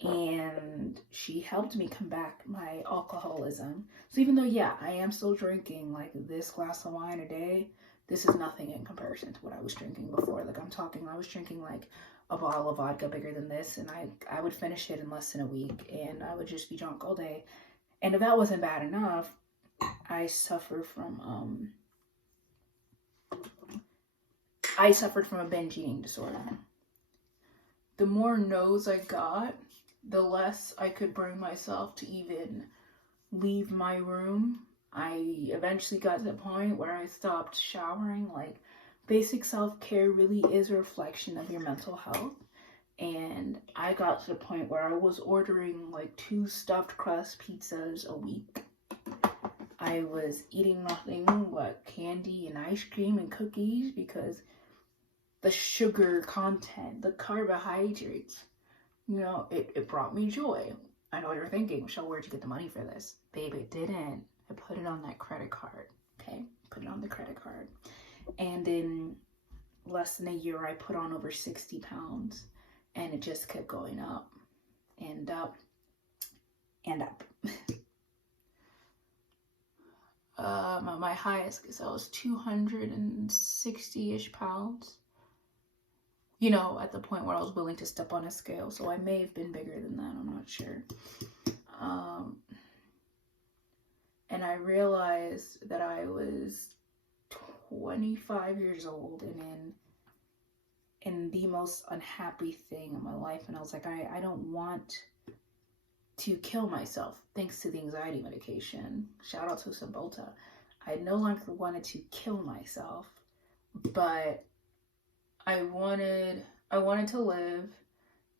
And she helped me combat my alcoholism. So even though, yeah, I am still drinking like this glass of wine a day, this is nothing in comparison to what I was drinking before. Like, I'm talking, I was drinking like a bottle of vodka bigger than this, and I would finish it in less than a week, and I would just be drunk all day. And if that wasn't bad enough, I suffered from a binge eating disorder. The more no's I got, the less I could bring myself to even leave my room. I eventually got to the point where I stopped showering. Like, basic self-care really is a reflection of your mental health. And I got to the point where I was ordering like 2 stuffed crust pizzas a week. I was eating nothing but candy and ice cream and cookies because the sugar content, the carbohydrates, you know, it brought me joy. I know what you're thinking, Michelle, where'd you get the money for this? Babe, it didn't. I put it on that credit card, okay? Put it on the credit card. And in less than a year, I put on over 60 pounds. And it just kept going up and up and up. My highest, I guess I was 260-ish pounds. You know, at the point where I was willing to step on a scale. So I may have been bigger than that, I'm not sure. And I realized that I was 25 years old and in the most unhappy thing in my life. And I was like, I don't want to kill myself thanks to the anxiety medication. Shout out to Cymbalta. I no longer wanted to kill myself, but I wanted to live,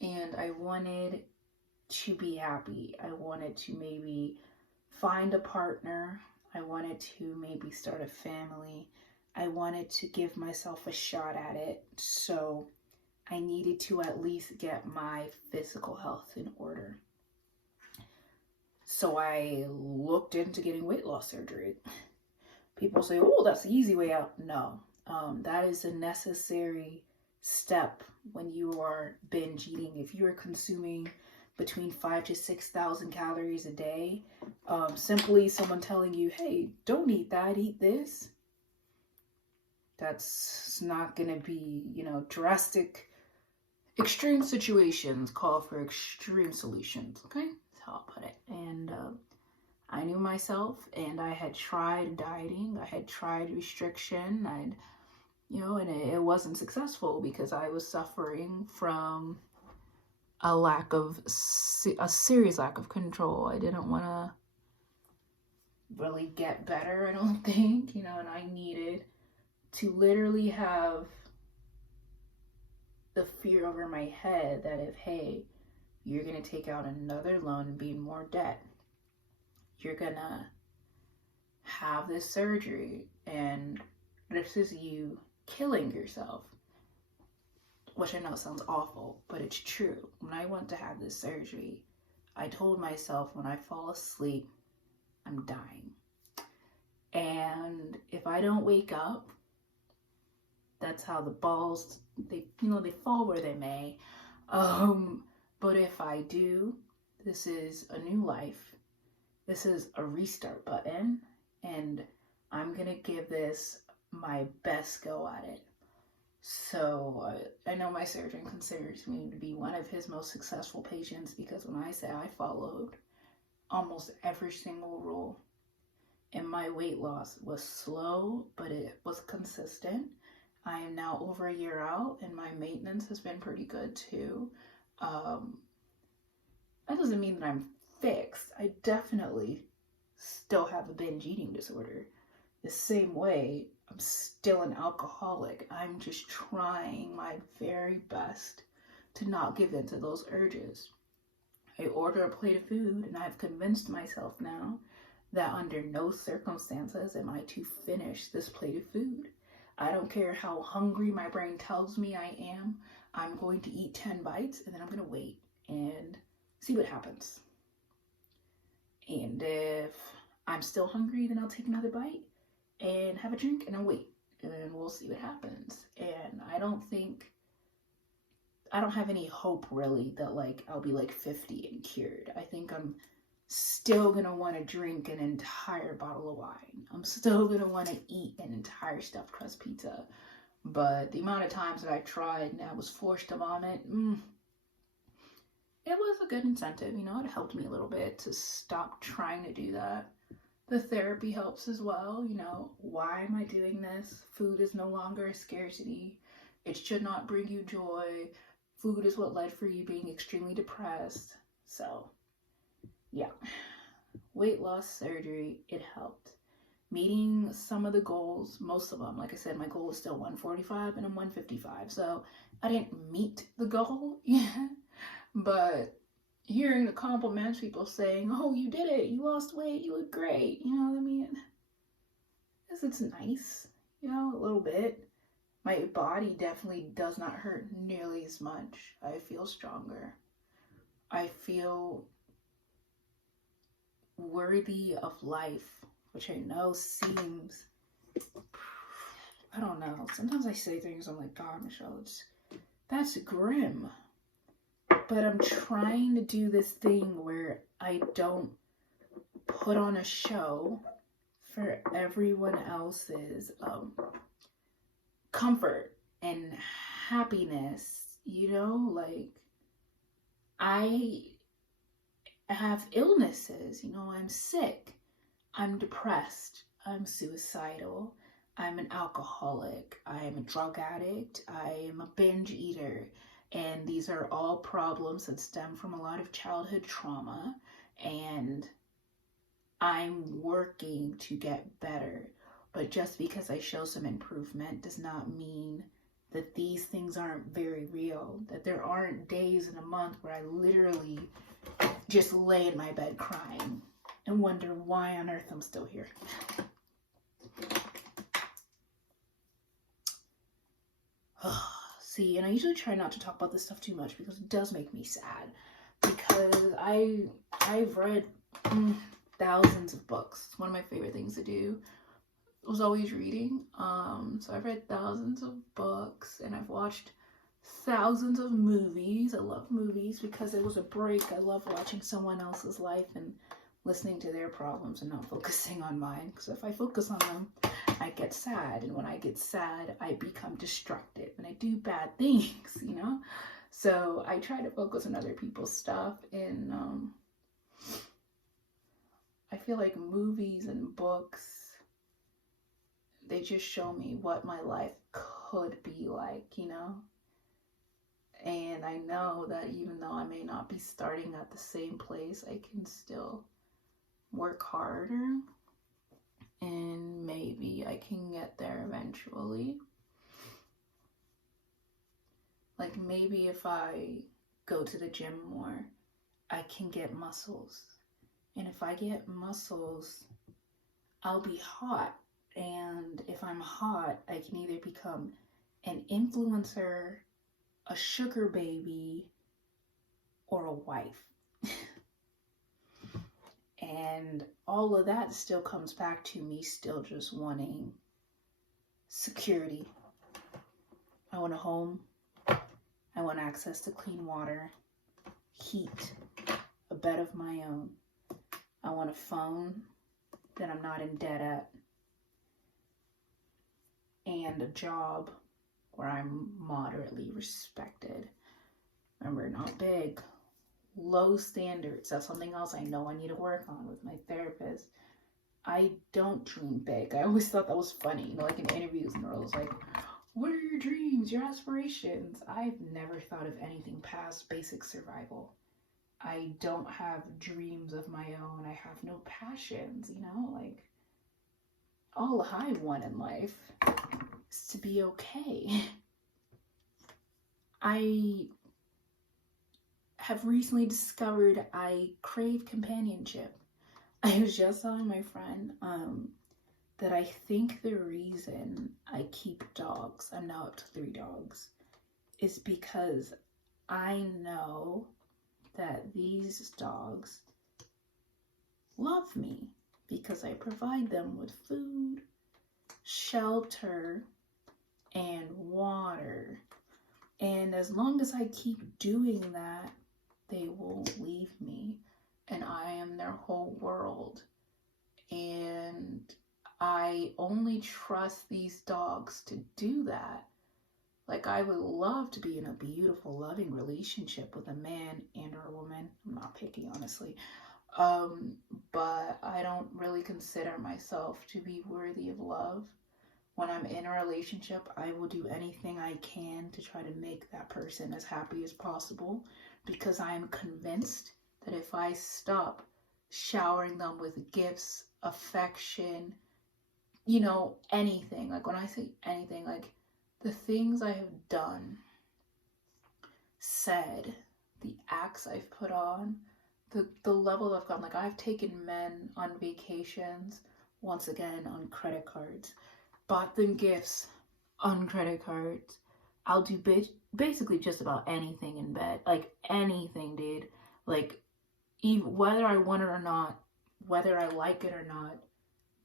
and I wanted to be happy. I wanted to maybe find a partner. I wanted to maybe start a family. I wanted to give myself a shot at it. So I needed to at least get my physical health in order. So I looked into getting weight loss surgery. People say, oh, that's the easy way out. No, that is a necessary step when you are binge eating. If you are consuming between 5,000 to 6,000 calories a day, simply someone telling you, hey, don't eat that, eat this, that's not going to be, drastic. Extreme situations call for extreme solutions, okay? That's how I'll put it. And I knew myself, and I had tried dieting, I had tried restriction, and it wasn't successful because I was suffering from a serious lack of control. I didn't want to really get better, I don't think, and I needed to literally have the fear over my head that if, hey, you're going to take out another loan and be in more debt, you're going to have this surgery, and this is you killing yourself. Which I know sounds awful, but it's true. When I went to have this surgery, I told myself when I fall asleep, I'm dying. And if I don't wake up, that's how the balls, they fall where they may. But if I do, this is a new life. This is a restart button, and I'm going to give this my best go at it. So I know my surgeon considers me to be one of his most successful patients, because when I say I followed almost every single rule, and my weight loss was slow, but it was consistent. I am now over a year out, and my maintenance has been pretty good too. That doesn't mean that I'm fixed. I definitely still have a binge eating disorder. The same way, I'm still an alcoholic. I'm just trying my very best to not give in to those urges. I order a plate of food, and I've convinced myself now that under no circumstances am I to finish this plate of food. I don't care how hungry my brain tells me I am. I'm going to eat 10 bites, and then I'm going to wait and see what happens. And if I'm still hungry, then I'll take another bite and have a drink, and I'll wait, and we'll see what happens. And I don't have any hope really that I'll be 50 and cured. I think I'm still gonna want to drink an entire bottle of wine. I'm still gonna want to eat an entire stuffed crust pizza. But the amount of times that I tried and I was forced to vomit, it was a good incentive. It helped me a little bit to stop trying to do that. The therapy helps as well. Why am I doing this? Food is no longer a scarcity. It should not bring you joy. Food is what led for you being extremely depressed. So, yeah. Weight loss surgery, it helped. Meeting some of the goals, most of them. Like I said, my goal is still 145 and I'm 155. So, I didn't meet the goal yet. But hearing the compliments, people saying, oh, you did it, you lost weight, you look great, it's nice, a little bit. My body definitely does not hurt nearly as much. I feel stronger. I feel worthy of life, which I know seems, I don't know, sometimes I say things, I'm like, God, Michelle, that's grim. But I'm trying to do this thing where I don't put on a show for everyone else's comfort and happiness. I have illnesses. I'm sick. I'm depressed. I'm suicidal. I'm an alcoholic. I am a drug addict. I am a binge eater. And these are all problems that stem from a lot of childhood trauma. And I'm working to get better. But just because I show some improvement does not mean that these things aren't very real. That there aren't days in a month where I literally just lay in my bed crying and wonder why on earth I'm still here. See, and I usually try not to talk about this stuff too much because it does make me sad. Because I've read thousands of books. It's one of my favorite things to do. Was always reading. So I've read thousands of books and I've watched thousands of movies. I love movies because it was a break. I love watching someone else's life and listening to their problems and not focusing on mine. Because if I focus on them, I get sad. And when I get sad, I become destructive and I do bad things, you know? So I try to focus on other people's stuff. And I feel like movies and books, they just show me what my life could be like, you know? And I know that even though I may not be starting at the same place, I can still work harder. And maybe I can get there eventually. Like maybe if I go to the gym more, I can get muscles. And if I get muscles, I'll be hot. And if I'm hot, I can either become an influencer, a sugar baby, or a wife. And all of that still comes back to me still just wanting security. I want a home. I want access to clean water, heat, a bed of my own. I want a phone that I'm not in debt at. And a job where I'm moderately respected. Remember, not big, low standards. That's something else I know I need to work on with my therapist. I don't dream big. I always thought that was funny, you know, like in interviews and girls like, what are your dreams, your aspirations? I've never thought of anything past basic survival. I don't have dreams of my own. I have no passions, you know, like all I want in life is to be okay. I have recently discovered I crave companionship. I was just telling my friend that I think the reason I keep dogs, I'm now up to 3 dogs, is because I know that these dogs love me because I provide them with food, shelter, and water. And as long as I keep doing that, they won't leave me. And I am their whole world. And I only trust these dogs to do that. Like, I would love to be in a beautiful, loving relationship with a man and or a woman. I'm not picky, honestly. But I don't really consider myself to be worthy of love. When I'm in a relationship, I will do anything I can to try to make that person as happy as possible, because I am convinced that if I stop showering them with gifts, affection, you know, anything, like when I say anything, like the things I have done, said, the acts I've put on, the level I've gone, like I've taken men on vacations, once again on credit cards, bought them gifts on credit cards. I'll do basically just about anything in bed, like anything, dude. Like, even whether I want it or not, whether I like it or not,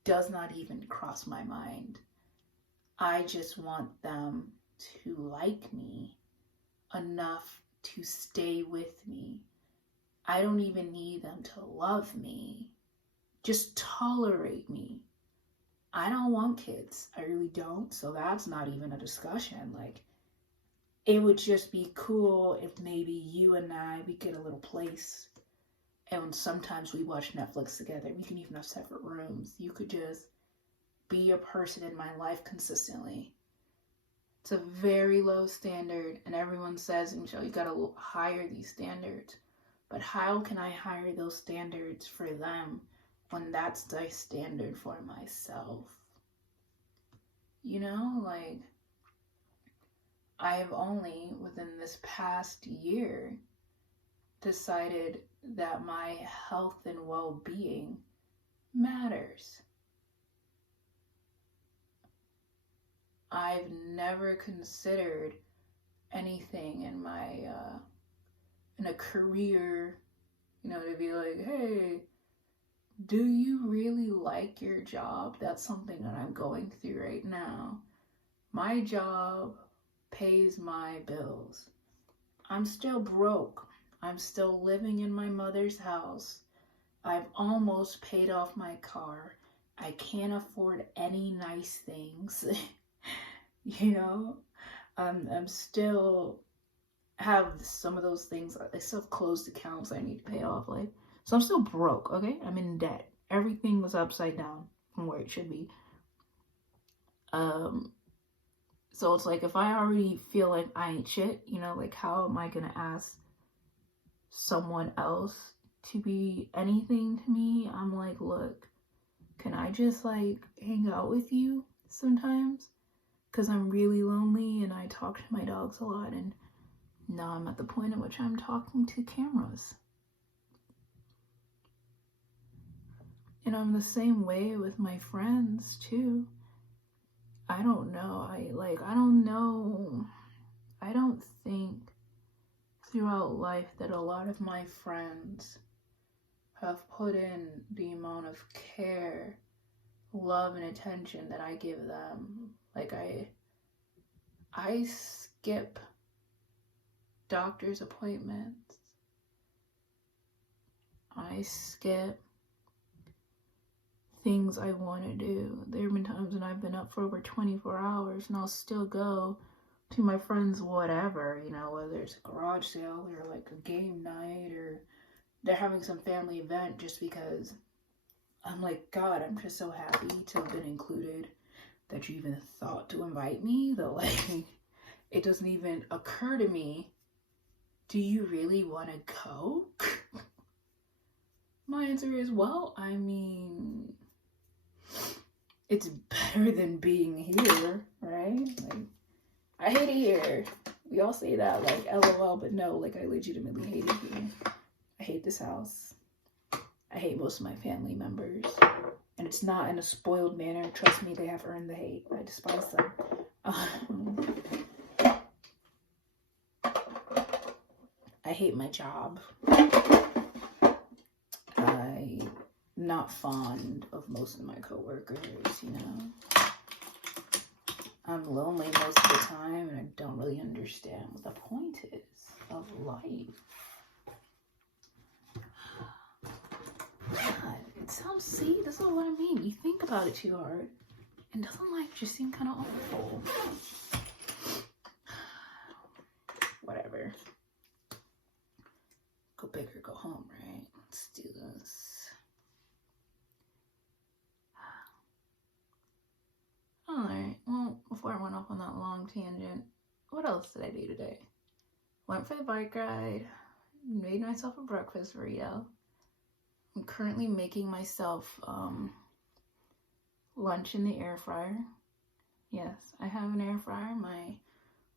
does not even cross my mind. I just want them to like me enough to stay with me. I don't even need them to love me. Just tolerate me. I don't want kids. I really don't. So that's not even a discussion. Like, it would just be cool if maybe you and we get a little place. And sometimes we watch Netflix together. We can even have separate rooms. You could just be a person in my life consistently. It's a very low standard, and everyone says, Michelle, you gotta higher these standards. But how can I hire those standards for them when that's the standard for myself? You know, like, I have only within this past year decided that my health and well-being matters. I've never considered anything in my in a career, you know, to be like, hey, do you really like your job? That's something that I'm going through right now. My job pays my bills. I'm still broke. I'm still living in my mother's house. I've almost paid off my car. I can't afford any nice things. You know, I'm still have some of those things. I still have closed accounts I need to pay off. Like, so I'm still broke. Okay, I'm in debt. Everything was upside down from where it should be. So it's like, if I already feel like I ain't shit, you know, like, how am I gonna ask someone else to be anything to me? I'm like, look, can I just like hang out with you sometimes? Because I'm really lonely and I talk to my dogs a lot, and now I'm at the point at which I'm talking to cameras. And I'm the same way with my friends too. I don't know. I don't think throughout life that a lot of my friends have put in the amount of care, love, and attention that I give them. Like, I skip doctor's appointments. I skip things I want to do. There have been times when I've been up for over 24 hours and I'll still go to my friends' whatever, you know, whether it's a garage sale or like a game night or they're having some family event, just because I'm like, God, I'm just so happy to have been included, that you even thought to invite me. Though, like, it doesn't even occur to me, do you really want to go? My answer is, well, I mean, it's better than being here, right? Like, I hate it here. We all say that, like, LOL, but no, like, I legitimately hate it here. I hate this house. I hate most of my family members. And it's not in a spoiled manner. Trust me, they have earned the hate. I despise them. I hate my job. I'm not fond of most of my coworkers, you know. I'm lonely most of the time, and I don't really understand what the point is of life. God, it sounds, see, this is what I mean. You think about it too hard, and doesn't life just seem kind of awful? Whatever. Go big or go home, right? Let's do this. Alright, well, before I went off on that long tangent, what else did I do today? Went for the bike ride, made myself a breakfast burrito. I'm currently making myself lunch in the air fryer. Yes, I have an air fryer. My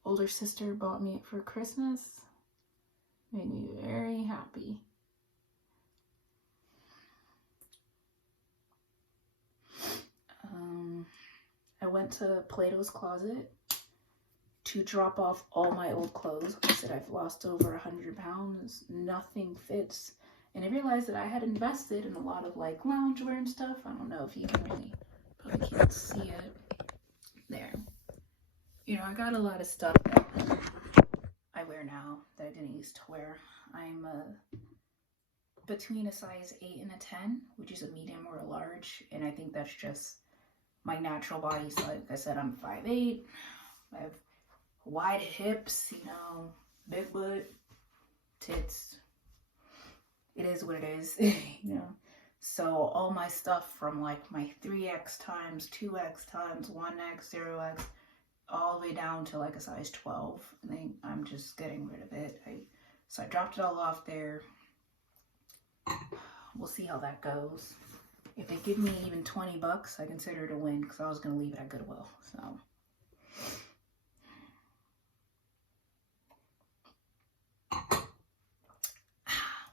older sister bought me it for Christmas. Made me very happy. I went to Plato's Closet to drop off all my old clothes. I said I've lost over 100 pounds. Nothing fits. And I realized that I had invested in a lot of like loungewear and stuff. I don't know if you can really, probably can't see it. There. You know, I got a lot of stuff that I wear now that I didn't used to wear. I'm between a size 8 and a 10, which is a medium or a large. And I think that's just my natural body. So like I said, I'm 5'8". I have wide hips, you know, big butt, tits. It is what it is, you know. So all my stuff from like my 3X times, 2X times, 1X, 0X, all the way down to like a size 12. And then I'm just getting rid of it. So I dropped it all off there. We'll see how that goes. If they give me even 20 bucks, I consider it a win, because I was going to leave it at Goodwill. So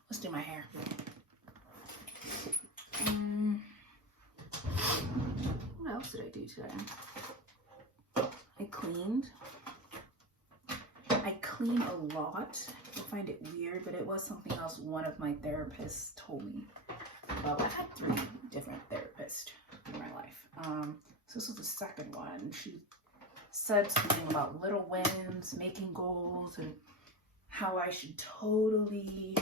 let's do my hair. What else did I do today? I cleaned. I clean a lot. I find it weird, but it was something else one of my therapists told me. Well, I've had 3 different therapists in my life. So this was the second one. She said something about little wins, making goals, and how I should totally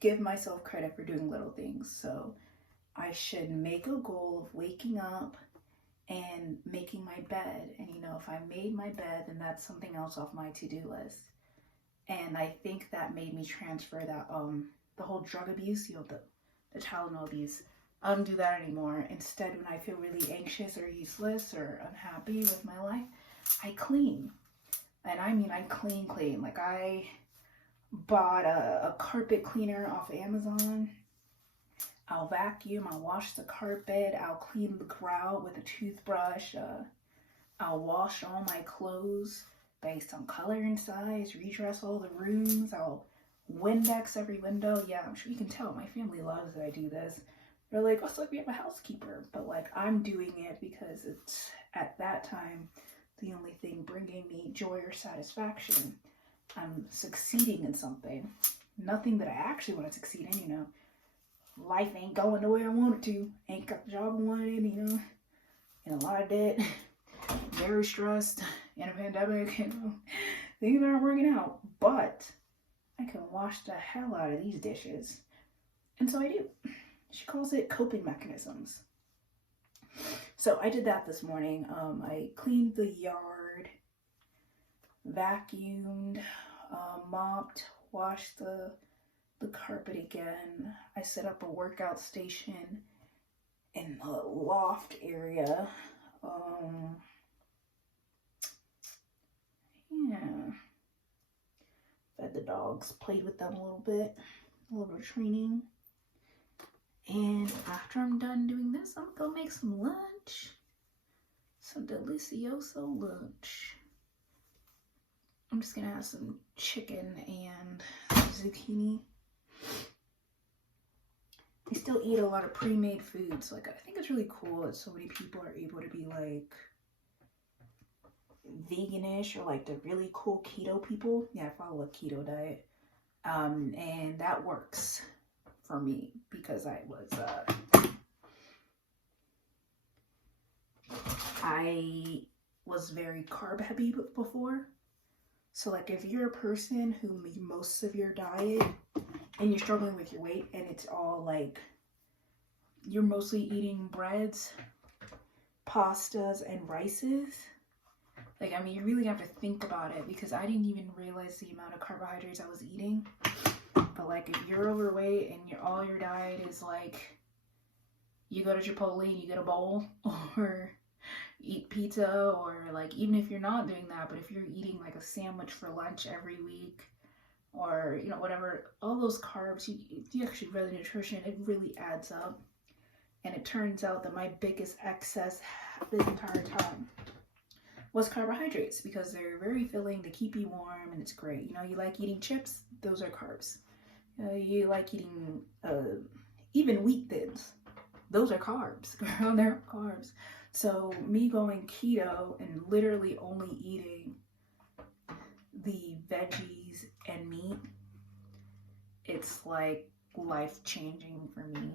give myself credit for doing little things. So I should make a goal of waking up and making my bed. And you know, if I made my bed, then that's something else off my to-do list. And I think that made me transfer that the whole drug abuse, you know, the Tylenol abuse. I don't do that anymore. Instead, when I feel really anxious or useless or unhappy with my life, I clean. And I mean, I clean. Like, I bought a carpet cleaner off of Amazon. I'll vacuum, I'll wash the carpet, I'll clean the grout with a toothbrush, I'll wash all my clothes based on color and size, redress all the rooms, I'll Windex every window. Yeah, I'm sure you can tell my family loves that I do this. They're like, oh, it's like we have a housekeeper, but like, I'm doing it because it's, at that time, the only thing bringing me joy or satisfaction. I'm succeeding in something. Nothing that I actually want to succeed in, you know. Life ain't going the way I want it to. Ain't got the job I wanted, you know. In a lot of debt. Very stressed. In a pandemic, you know. Things aren't working out. But I can wash the hell out of these dishes. And so I do. She calls it coping mechanisms. So I did that this morning. I cleaned the yard, vacuumed, mopped, washed the carpet again. I set up a workout station in the loft area. Yeah. Fed the dogs, played with them a little bit of training. And after I'm done doing this, I'm gonna go make some lunch. Some delicioso lunch. I'm just gonna have some chicken and zucchini. I still eat a lot of pre-made foods. Like, I think it's really cool that so many people are able to be like veganish, or like the really cool keto people. Yeah, I follow a keto diet. And that works for me because I was very carb heavy before. So like, if you're a person who most of your diet and you're struggling with your weight and it's all like you're mostly eating breads, pastas, and rices, like, I mean, you really have to think about it, because I didn't even realize the amount of carbohydrates I was eating. But like, if you're overweight and all your diet is like, you go to Chipotle and you get a bowl, or eat pizza, or like, even if you're not doing that, but if you're eating like a sandwich for lunch every week, or, you know, whatever, all those carbs, you actually read the nutrition, it really adds up. And it turns out that my biggest excess this entire time was carbohydrates, because they're very filling, they keep you warm, and it's great. You know, you like eating chips, those are carbs. You like eating even wheat thins, those are carbs. Girl, they're carbs. So me going keto and literally only eating the veggies and meat, it's like life-changing for me.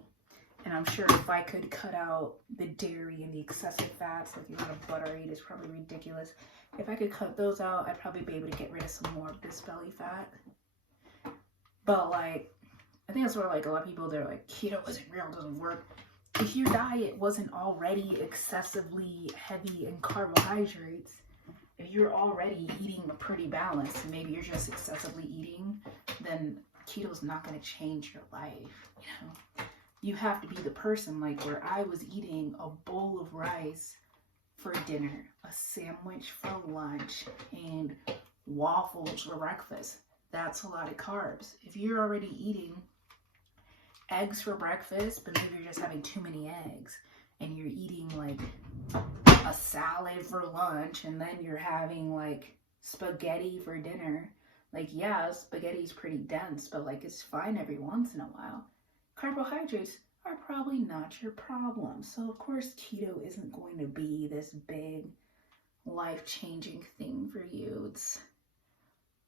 And I'm sure if I could cut out the dairy and the excessive fats, like the amount of butter I eat is probably ridiculous. If I could cut those out, I'd probably be able to get rid of some more of this belly fat. But like, I think that's where like a lot of people, they're like, keto isn't real, it doesn't work. If your diet wasn't already excessively heavy in carbohydrates, if you're already eating a pretty balance, and maybe you're just excessively eating, then keto's not going to change your life, you know. You have to be the person like where I was eating a bowl of rice for dinner, a sandwich for lunch, and waffles for breakfast. That's a lot of carbs. If you're already eating eggs for breakfast, but maybe you're just having too many eggs, and you're eating like a salad for lunch, and then you're having like spaghetti for dinner. Like, yeah, spaghetti's pretty dense, but like it's fine every once in a while. Carbohydrates are probably not your problem. So of course keto isn't going to be this big life-changing thing for you.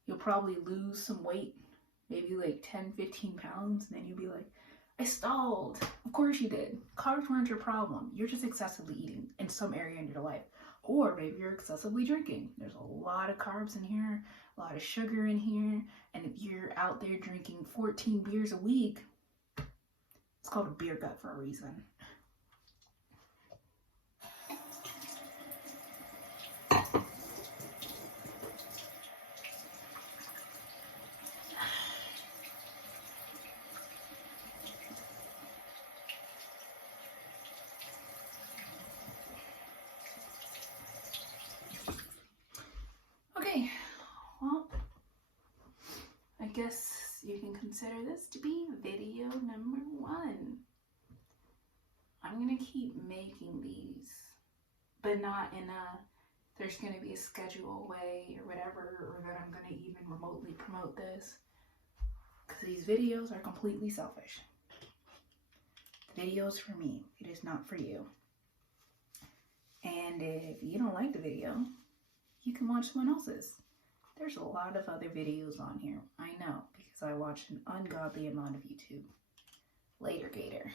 You'll probably lose some weight, maybe like 10-15 pounds, and then you'll be like, I stalled. Of course you did. Carbs weren't your problem. You're just excessively eating in some area in your life. Or maybe you're excessively drinking. There's a lot of carbs in here, a lot of sugar in here, and if you're out there drinking 14 beers a week, it's called a beer gut for a reason. Okay, well, I guess you can consider this to be video number 1. I'm gonna keep making these, but not in a, there's gonna be a schedule way or whatever, or that I'm gonna even remotely promote this, because these videos are completely selfish. The video is for me, it is not for you. And if you don't like the video, you can watch someone else's. There's a lot of other videos on here, I know, because I watch an ungodly amount of YouTube. Later, Gator.